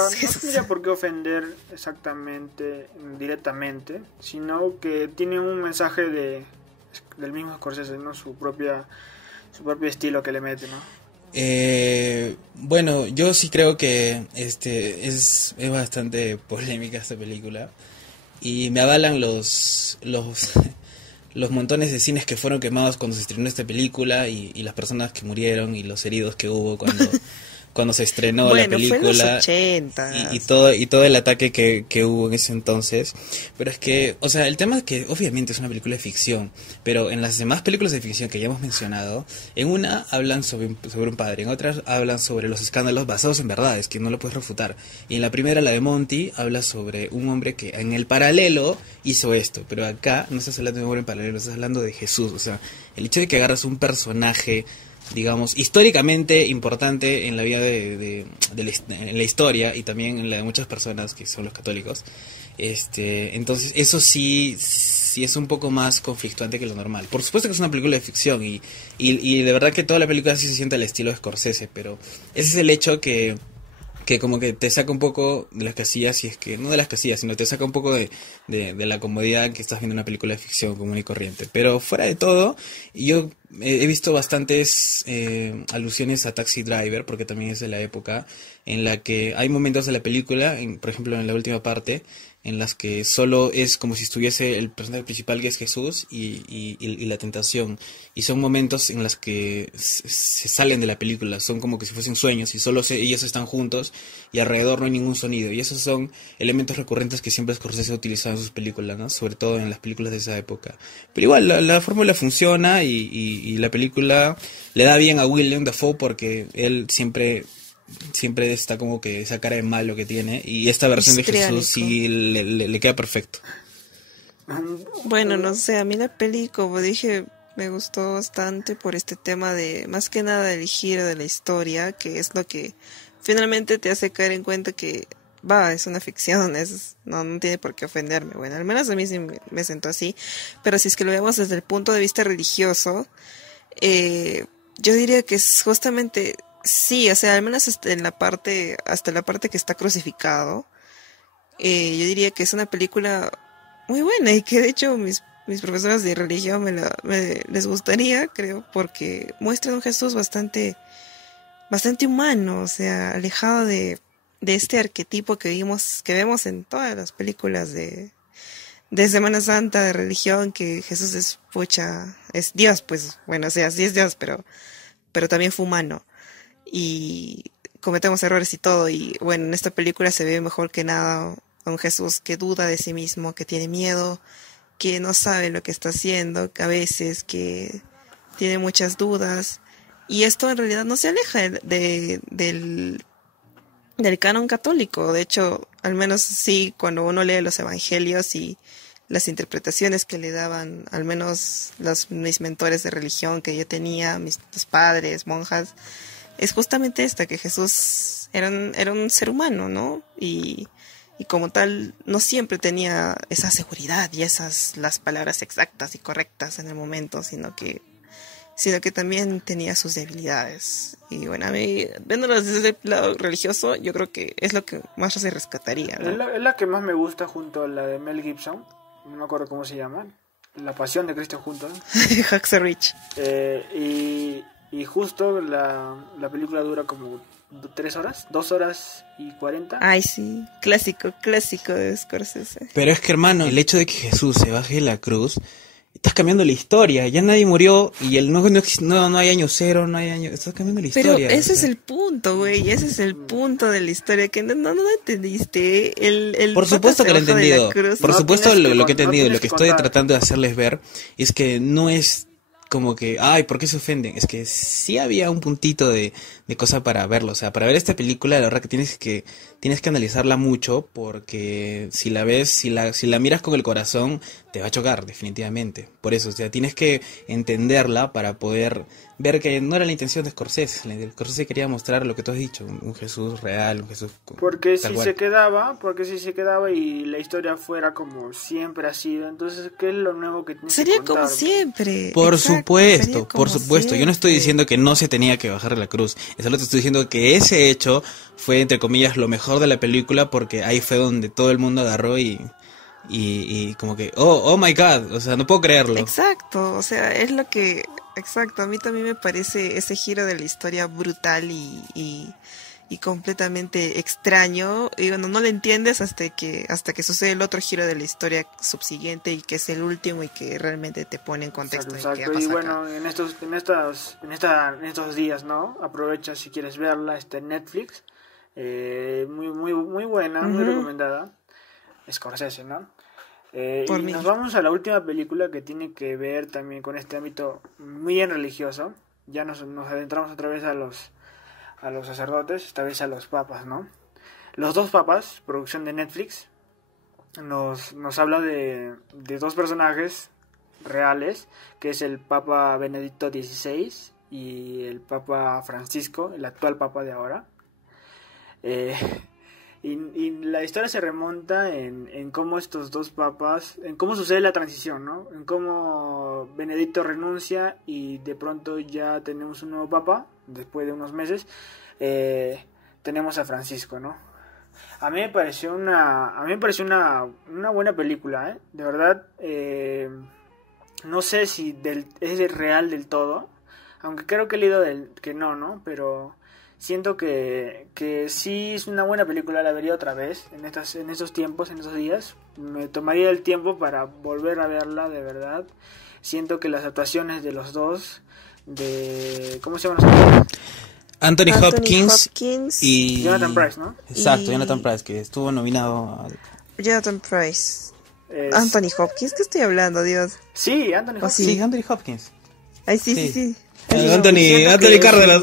por qué ofender exactamente, directamente, sino que tiene un mensaje del mismo Scorsese, ¿no? Su propio estilo que le mete, ¿no? Bueno, yo sí creo que es bastante polémica esta película y me avalan los montones de cines que fueron quemados cuando se estrenó esta película y las personas que murieron y los heridos que hubo cuando se estrenó la película. Fue en los 80. Y todo el ataque que hubo en ese entonces. Pero es que, o sea, el tema es que obviamente es una película de ficción, pero en las demás películas de ficción que ya hemos mencionado, en una hablan sobre un padre, en otras hablan sobre los escándalos basados en verdades, que no lo puedes refutar. Y en la primera, la de Monty, habla sobre un hombre que en el paralelo hizo esto, pero acá no estás hablando de un hombre en paralelo, estás hablando de Jesús. O sea, el hecho de que agarras un personaje, digamos, históricamente importante en la vida en la historia y también en la de muchas personas que son los católicos, entonces eso sí es un poco más conflictuante que lo normal. Por supuesto que es una película de ficción y de verdad que toda la película sí se siente al estilo de Scorsese, pero ese es el hecho que como que te saca un poco de las casillas, y es que no de las casillas, sino te saca un poco de la comodidad que estás viendo una película de ficción común y corriente. Pero fuera de todo, yo he visto bastantes alusiones a Taxi Driver, porque también es de la época en la que hay momentos de la película, por ejemplo en la última parte, en las que solo es como si estuviese el personaje principal, que es Jesús, y la tentación. Y son momentos en los que se salen de la película, son como que si fuesen sueños, y solo ellos están juntos, y alrededor no hay ningún sonido. Y esos son elementos recurrentes que siempre Scorsese ha utilizado en sus películas, ¿no? Sobre todo en las películas de esa época. Pero igual, la fórmula funciona, y la película le da bien a William Dafoe, porque él siempre está como que esa cara de malo que tiene, y esta versión de Jesús sí le queda perfecto. Bueno, no sé, a mí la peli, como dije, me gustó bastante por este tema de, más que nada, el giro de la historia, que es lo que finalmente te hace caer en cuenta que es una ficción, no tiene por qué ofenderme. Bueno, al menos a mí sí me sentó así, pero si es que lo vemos desde el punto de vista religioso, yo diría que es justamente... Sí, o sea, al menos hasta la parte que está crucificado, yo diría que es una película muy buena y que de hecho mis profesoras de religión les gustaría, creo, porque muestra un Jesús bastante humano, o sea, alejado de de este arquetipo que vemos en todas las películas de Semana Santa, de religión, que Jesús es Dios, pues, bueno, o sea, sí es Dios, pero también fue humano. Y cometemos errores y todo, y bueno, en esta película se ve mejor que nada a un Jesús que duda de sí mismo, que tiene miedo, que no sabe lo que está haciendo, que a veces que tiene muchas dudas, y esto en realidad no se aleja del canon católico. De hecho, al menos sí, cuando uno lee los evangelios y las interpretaciones que le daban, al menos mis mentores de religión que yo tenía, los padres, monjas, es justamente esta, que Jesús era un ser humano, ¿no? Y como tal, no siempre tenía esa seguridad y las palabras exactas y correctas en el momento, sino que también tenía sus debilidades. Y bueno, a mí, viéndolo desde el lado religioso, yo creo que es lo que más se rescataría, ¿no? Es la que más me gusta, junto a la de Mel Gibson, no me acuerdo cómo se llama, La Pasión de Cristo juntos. Hacksaw Ridge. Y justo la película dura como 3 horas, 2 horas y 40. Ay, sí, clásico de Scorsese. Pero es que, hermano, el hecho de que Jesús se baje de la cruz, estás cambiando la historia. Ya nadie murió y no hay año cero, no hay año... Estás cambiando la historia. Pero ese es el punto, güey. Ese es el punto de la historia, que no entendiste. Por supuesto que lo he entendido. Por supuesto lo que he entendido. Lo que estoy contar. tratando de hacerles ver es que no es como que, ay, ¿por qué se ofenden? Es que sí había un puntito de cosa para verlo. O sea, para ver esta película, la verdad que tienes que analizarla mucho, porque si la ves, si la miras con el corazón, te va a chocar, definitivamente. Por eso, o sea, tienes que entenderla para poder ver que no era la intención de Scorsese. Scorsese quería mostrar lo que tú has dicho, un Jesús real, un Jesús Porque tal si cual. se quedaba y la historia fuera como siempre ha sido, entonces ¿qué es lo nuevo que tienes Sería que contar? como siempre. Por Exacto, sería supuesto, como por supuesto. Yo no estoy siempre. diciendo que no se tenía que bajar la cruz. Solo te estoy diciendo que ese hecho fue, entre comillas, lo mejor de la película, porque ahí fue donde todo el mundo agarró y como que, oh my God, o sea, no puedo creerlo. Exacto, o sea, es lo que... Exacto, a mí también me parece ese giro de la historia brutal y completamente extraño. Y bueno, no lo entiendes hasta que sucede el otro giro de la historia subsiguiente, y que es el último, y que realmente te pone en contexto. Exacto. De qué Y pasa bueno, acá. en estos días, ¿no? Aprovecha si quieres verla, está en Netflix. Muy buena, muy Ujú. recomendada. Scorsese, ¿no? Y Por mí. nos vamos a la última película, que tiene que ver también con este ámbito muy bien religioso. Ya nos adentramos otra vez a los sacerdotes, esta vez a los papas, ¿no? Los dos papas, producción de Netflix, nos habla de dos personajes reales, que es el Papa Benedicto XVI y el Papa Francisco, el actual Papa de ahora. Y la historia se remonta en cómo estos dos papas, en cómo sucede la transición, ¿no? En cómo Benedicto renuncia y de pronto ya tenemos un nuevo papa, después de unos meses. Tenemos a Francisco, ¿no? A mí me pareció una buena película, ¿eh? De verdad, no sé si es real del todo, aunque creo que he leído que no, pero siento que sí es una buena película. La vería otra vez en estos tiempos, en estos días. Me tomaría el tiempo para volver a verla, de verdad. Siento que las actuaciones de los dos, ¿cómo se llaman los actores? Anthony Hopkins y Jonathan Pryce, ¿no? Exacto, Y- Jonathan Pryce, que estuvo nominado al... Jonathan Pryce. Es- Anthony Hopkins, ¿qué estoy hablando, Dios? Sí, Anthony Oh, Hopkins. sí. Sí, Anthony Hopkins. Ay, sí. Sí. Sí, Anthony siento que- Cárdenas.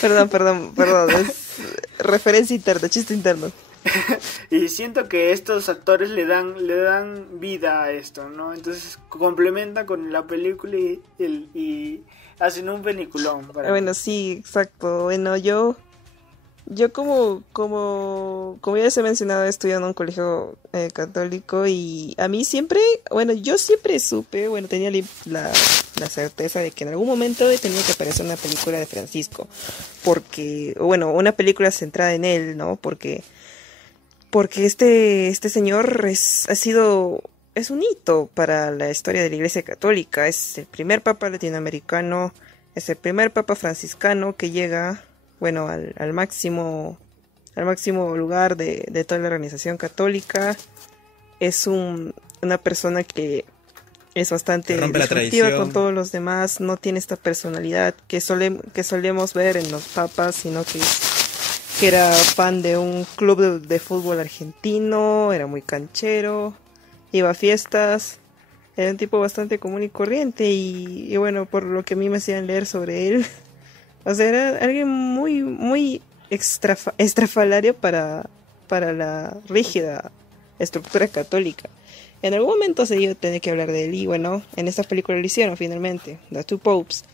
Perdón. Perdón. Es referencia interna, chiste interno. Y siento que estos actores le dan vida a esto, ¿no? Entonces complementa con la película y hacen un peliculón para mí. Bueno, sí, exacto. Bueno, yo como ya les he mencionado, estudié en un colegio católico, y a mí siempre, yo siempre supe, tenía la certeza de que en algún momento tenía que aparecer una película de Francisco, porque, una película centrada en él, ¿no? Porque este señor es es un hito para la historia de la Iglesia Católica. Es el primer papa latinoamericano, es el primer papa franciscano que llega, bueno, al máximo lugar de toda la organización católica. Es una persona que es bastante disruptiva con todos los demás, no tiene esta personalidad que solemos ver en los papas, sino que era fan de un club de fútbol argentino, era muy canchero, iba a fiestas, era un tipo bastante común y corriente y bueno, por lo que a mí me hacían leer sobre él, o sea, era alguien muy, muy estrafalario para la rígida estructura católica. En algún momento se iba a tener que hablar de él y bueno, en esta película lo hicieron finalmente, The Two Popes.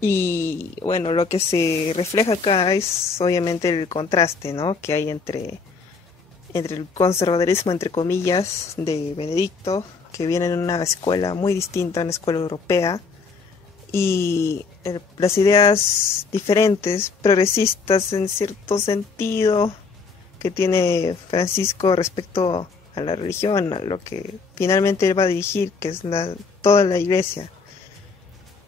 Y bueno, lo que se refleja acá es obviamente el contraste, ¿no?, que hay entre el conservadurismo, entre comillas, de Benedicto, que viene en una escuela muy distinta, una escuela europea, y las ideas diferentes, progresistas en cierto sentido, que tiene Francisco respecto a la religión, a lo que finalmente él va a dirigir, que es toda la iglesia.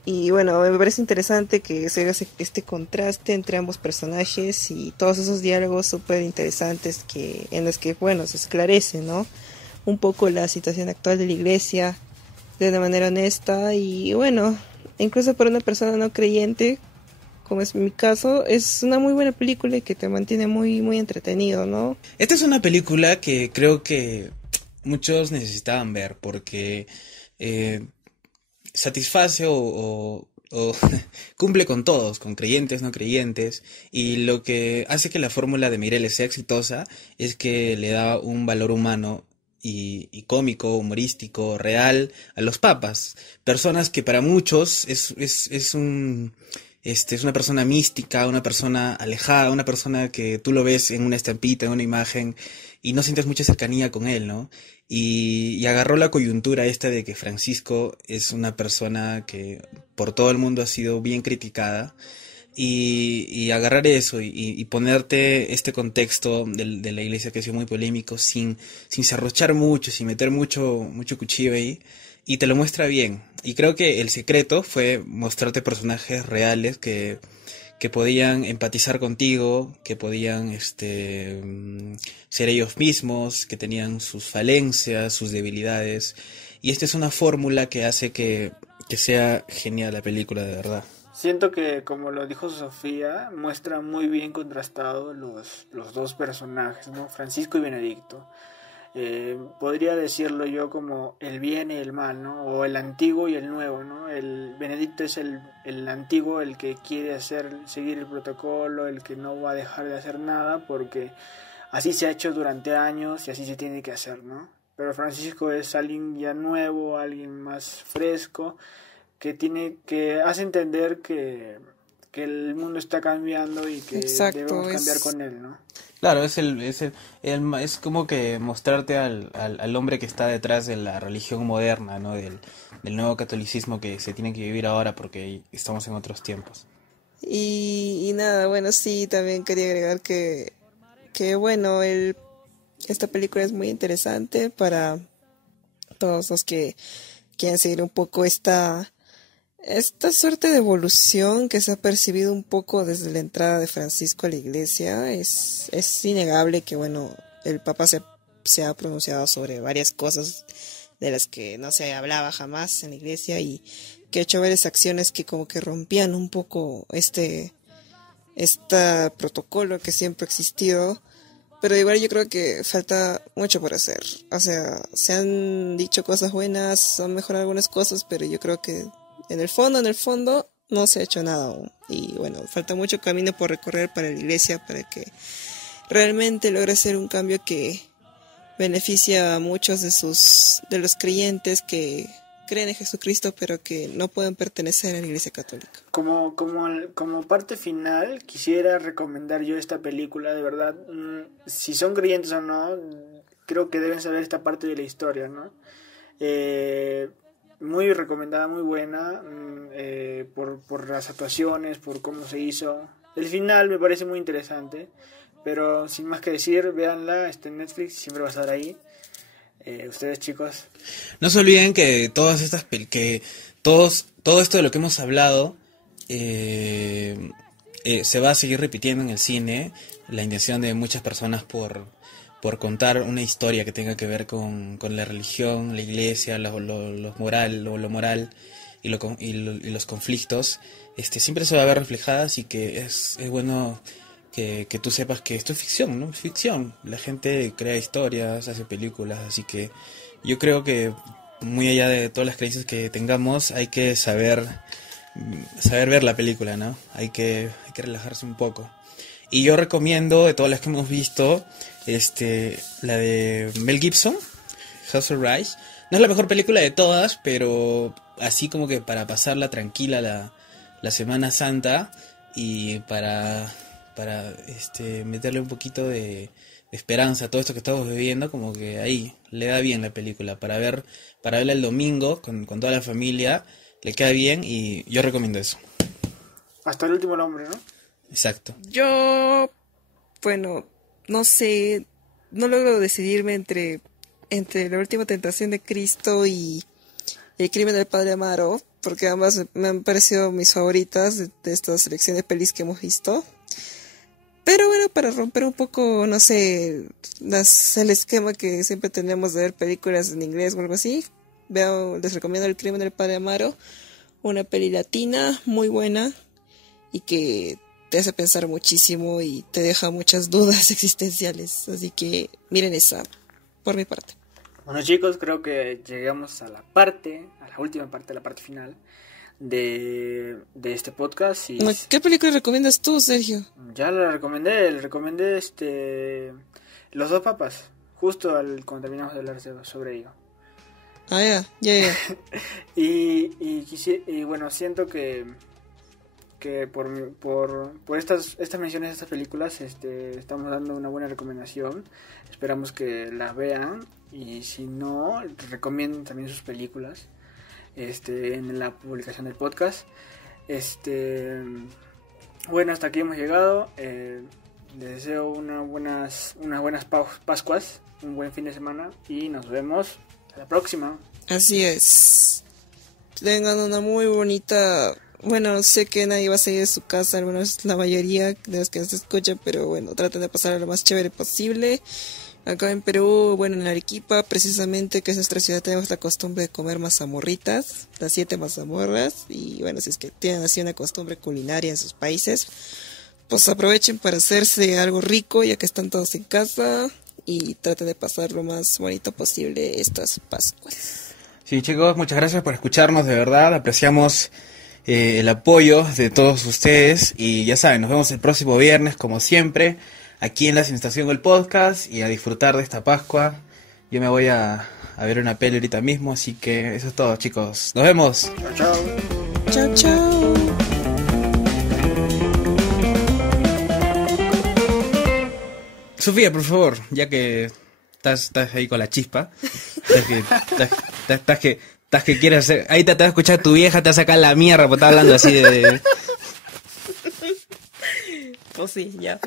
Y bueno, me parece interesante que se haga este contraste entre ambos personajes y todos esos diálogos súper interesantes en los que, bueno, se esclarece, ¿no?, un poco la situación actual de la iglesia de una manera honesta y bueno, incluso para una persona no creyente, como es mi caso, es una muy buena película y que te mantiene muy, muy entretenido, ¿no? Esta es una película que creo que muchos necesitaban ver porque satisface o cumple con todos, con creyentes, no creyentes, y lo que hace que la fórmula de Mireles sea exitosa es que le da un valor humano y cómico, humorístico, real a los papas, personas que para muchos es una persona mística, una persona alejada, una persona que tú lo ves en una estampita, en una imagen, y no sientes mucha cercanía con él, ¿no? Y agarró la coyuntura esta de que Francisco es una persona que por todo el mundo ha sido bien criticada, y agarrar eso y ponerte este contexto de la iglesia que ha sido muy polémico sin serrochar mucho, sin meter mucho cuchillo ahí, y te lo muestra bien. Y creo que el secreto fue mostrarte personajes reales que podían empatizar contigo, que podían ser ellos mismos, que tenían sus falencias, sus debilidades. Y esta es una fórmula que hace que sea genial la película, de verdad. Siento que, como lo dijo Sofía, muestra muy bien contrastado los dos personajes, ¿no?, Francisco y Benedicto. Podría decirlo yo como el bien y el mal, ¿no?, o el antiguo y el nuevo, ¿no? El Benedicto es el antiguo, el que quiere seguir el protocolo, el que no va a dejar de hacer nada porque así se ha hecho durante años y así se tiene que hacer, ¿no? Pero Francisco es alguien ya nuevo, alguien más fresco, que hace entender que el mundo está cambiando y que debemos cambiar con él, ¿no? Claro, es como que mostrarte al hombre que está detrás de la religión moderna, ¿no? Del nuevo catolicismo que se tiene que vivir ahora porque estamos en otros tiempos. Y nada, bueno, sí, también quería agregar que bueno, esta película es muy interesante para todos los que quieren seguir un poco esta suerte de evolución que se ha percibido un poco desde la entrada de Francisco a la iglesia. Es innegable que, bueno, el Papa se ha pronunciado sobre varias cosas de las que no se hablaba jamás en la iglesia y que ha hecho varias acciones que como que rompían un poco este protocolo que siempre ha existido. Pero igual yo creo que falta mucho por hacer. O sea, se han dicho cosas buenas, se han mejorado algunas cosas, pero yo creo que en el fondo, no se ha hecho nada aún. Y bueno, falta mucho camino por recorrer para la iglesia para que realmente logre ser un cambio que beneficia a muchos de los creyentes que creen en Jesucristo, pero que no pueden pertenecer a la iglesia católica. Como parte final, quisiera recomendar yo esta película, de verdad. Si son creyentes o no, creo que deben saber esta parte de la historia, ¿no? Muy recomendada, muy buena, por las actuaciones, por cómo se hizo. El final me parece muy interesante, pero sin más que decir, véanla, está en Netflix, siempre va a estar ahí. Ustedes, chicos. No se olviden que todas estas todo esto de lo que hemos hablado se va a seguir repitiendo en el cine. La intención de muchas personas por contar una historia que tenga que ver con la religión, la iglesia, lo moral y los conflictos, siempre se va a ver reflejada, así que es bueno que tú sepas que esto es ficción, ¿no? Es ficción. La gente crea historias, hace películas, así que yo creo que muy allá de todas las creencias que tengamos, hay que saber ver la película, ¿no? Hay que relajarse un poco. Y yo recomiendo, de todas las que hemos visto, la de Mel Gibson, House of Rice. No es la mejor película de todas, pero así como que para pasarla tranquila la Semana Santa y para meterle un poquito de esperanza a todo esto que estamos viviendo, como que ahí le da bien la película para verla el domingo con toda la familia, le queda bien y yo recomiendo eso. Hasta el último nombre, ¿no? Exacto. Yo, bueno, no sé, no logro decidirme entre La Última Tentación de Cristo y El Crimen del Padre Amaro, porque ambas me han parecido mis favoritas de estas selecciones de pelis que hemos visto. Pero bueno, para romper un poco, no sé, el esquema que siempre tenemos de ver películas en inglés o algo así, les recomiendo El Crimen del Padre Amaro, una peli latina muy buena y que te hace pensar muchísimo y te deja muchas dudas existenciales. Así que miren esa, por mi parte. Bueno, chicos, creo que llegamos a la última parte, la parte final de este podcast. Y ¿qué película recomiendas tú, Sergio? Ya le recomendé Los Dos Papas, justo cuando terminamos de hablar sobre ello. Ah, ya. y bueno, siento que por estas menciones de estas películas estamos dando una buena recomendación. Esperamos que las vean y si no, recomienden también sus películas en la publicación del podcast. Bueno, hasta aquí hemos llegado. Les deseo unas buenas Pascuas, un buen fin de semana y nos vemos a la próxima. Así es. Tengan una muy bonita... Bueno, sé que nadie va a salir de su casa, al menos la mayoría de los que nos escuchan, pero bueno, traten de pasar lo más chévere posible. Acá en Perú, bueno, en Arequipa, precisamente, que es nuestra ciudad, tenemos la costumbre de comer mazamorritas, las 7 mazamorras, y bueno, si es que tienen así una costumbre culinaria en sus países, pues aprovechen para hacerse algo rico, ya que están todos en casa, y traten de pasar lo más bonito posible estas Pascuas. Sí, chicos, muchas gracias por escucharnos, de verdad, apreciamos el apoyo de todos ustedes y ya saben, nos vemos el próximo viernes como siempre aquí en la Estación del Podcast y a disfrutar de esta Pascua. Yo me voy a ver una peli ahorita mismo, así que eso es todo, chicos, nos vemos. Chao. Sofía, por favor, ya que estás ahí con la chispa, estás que quieres hacer... Ahí te va a escuchar tu vieja, te va a sacar la mierda por estar hablando así de... Pues sí, ya.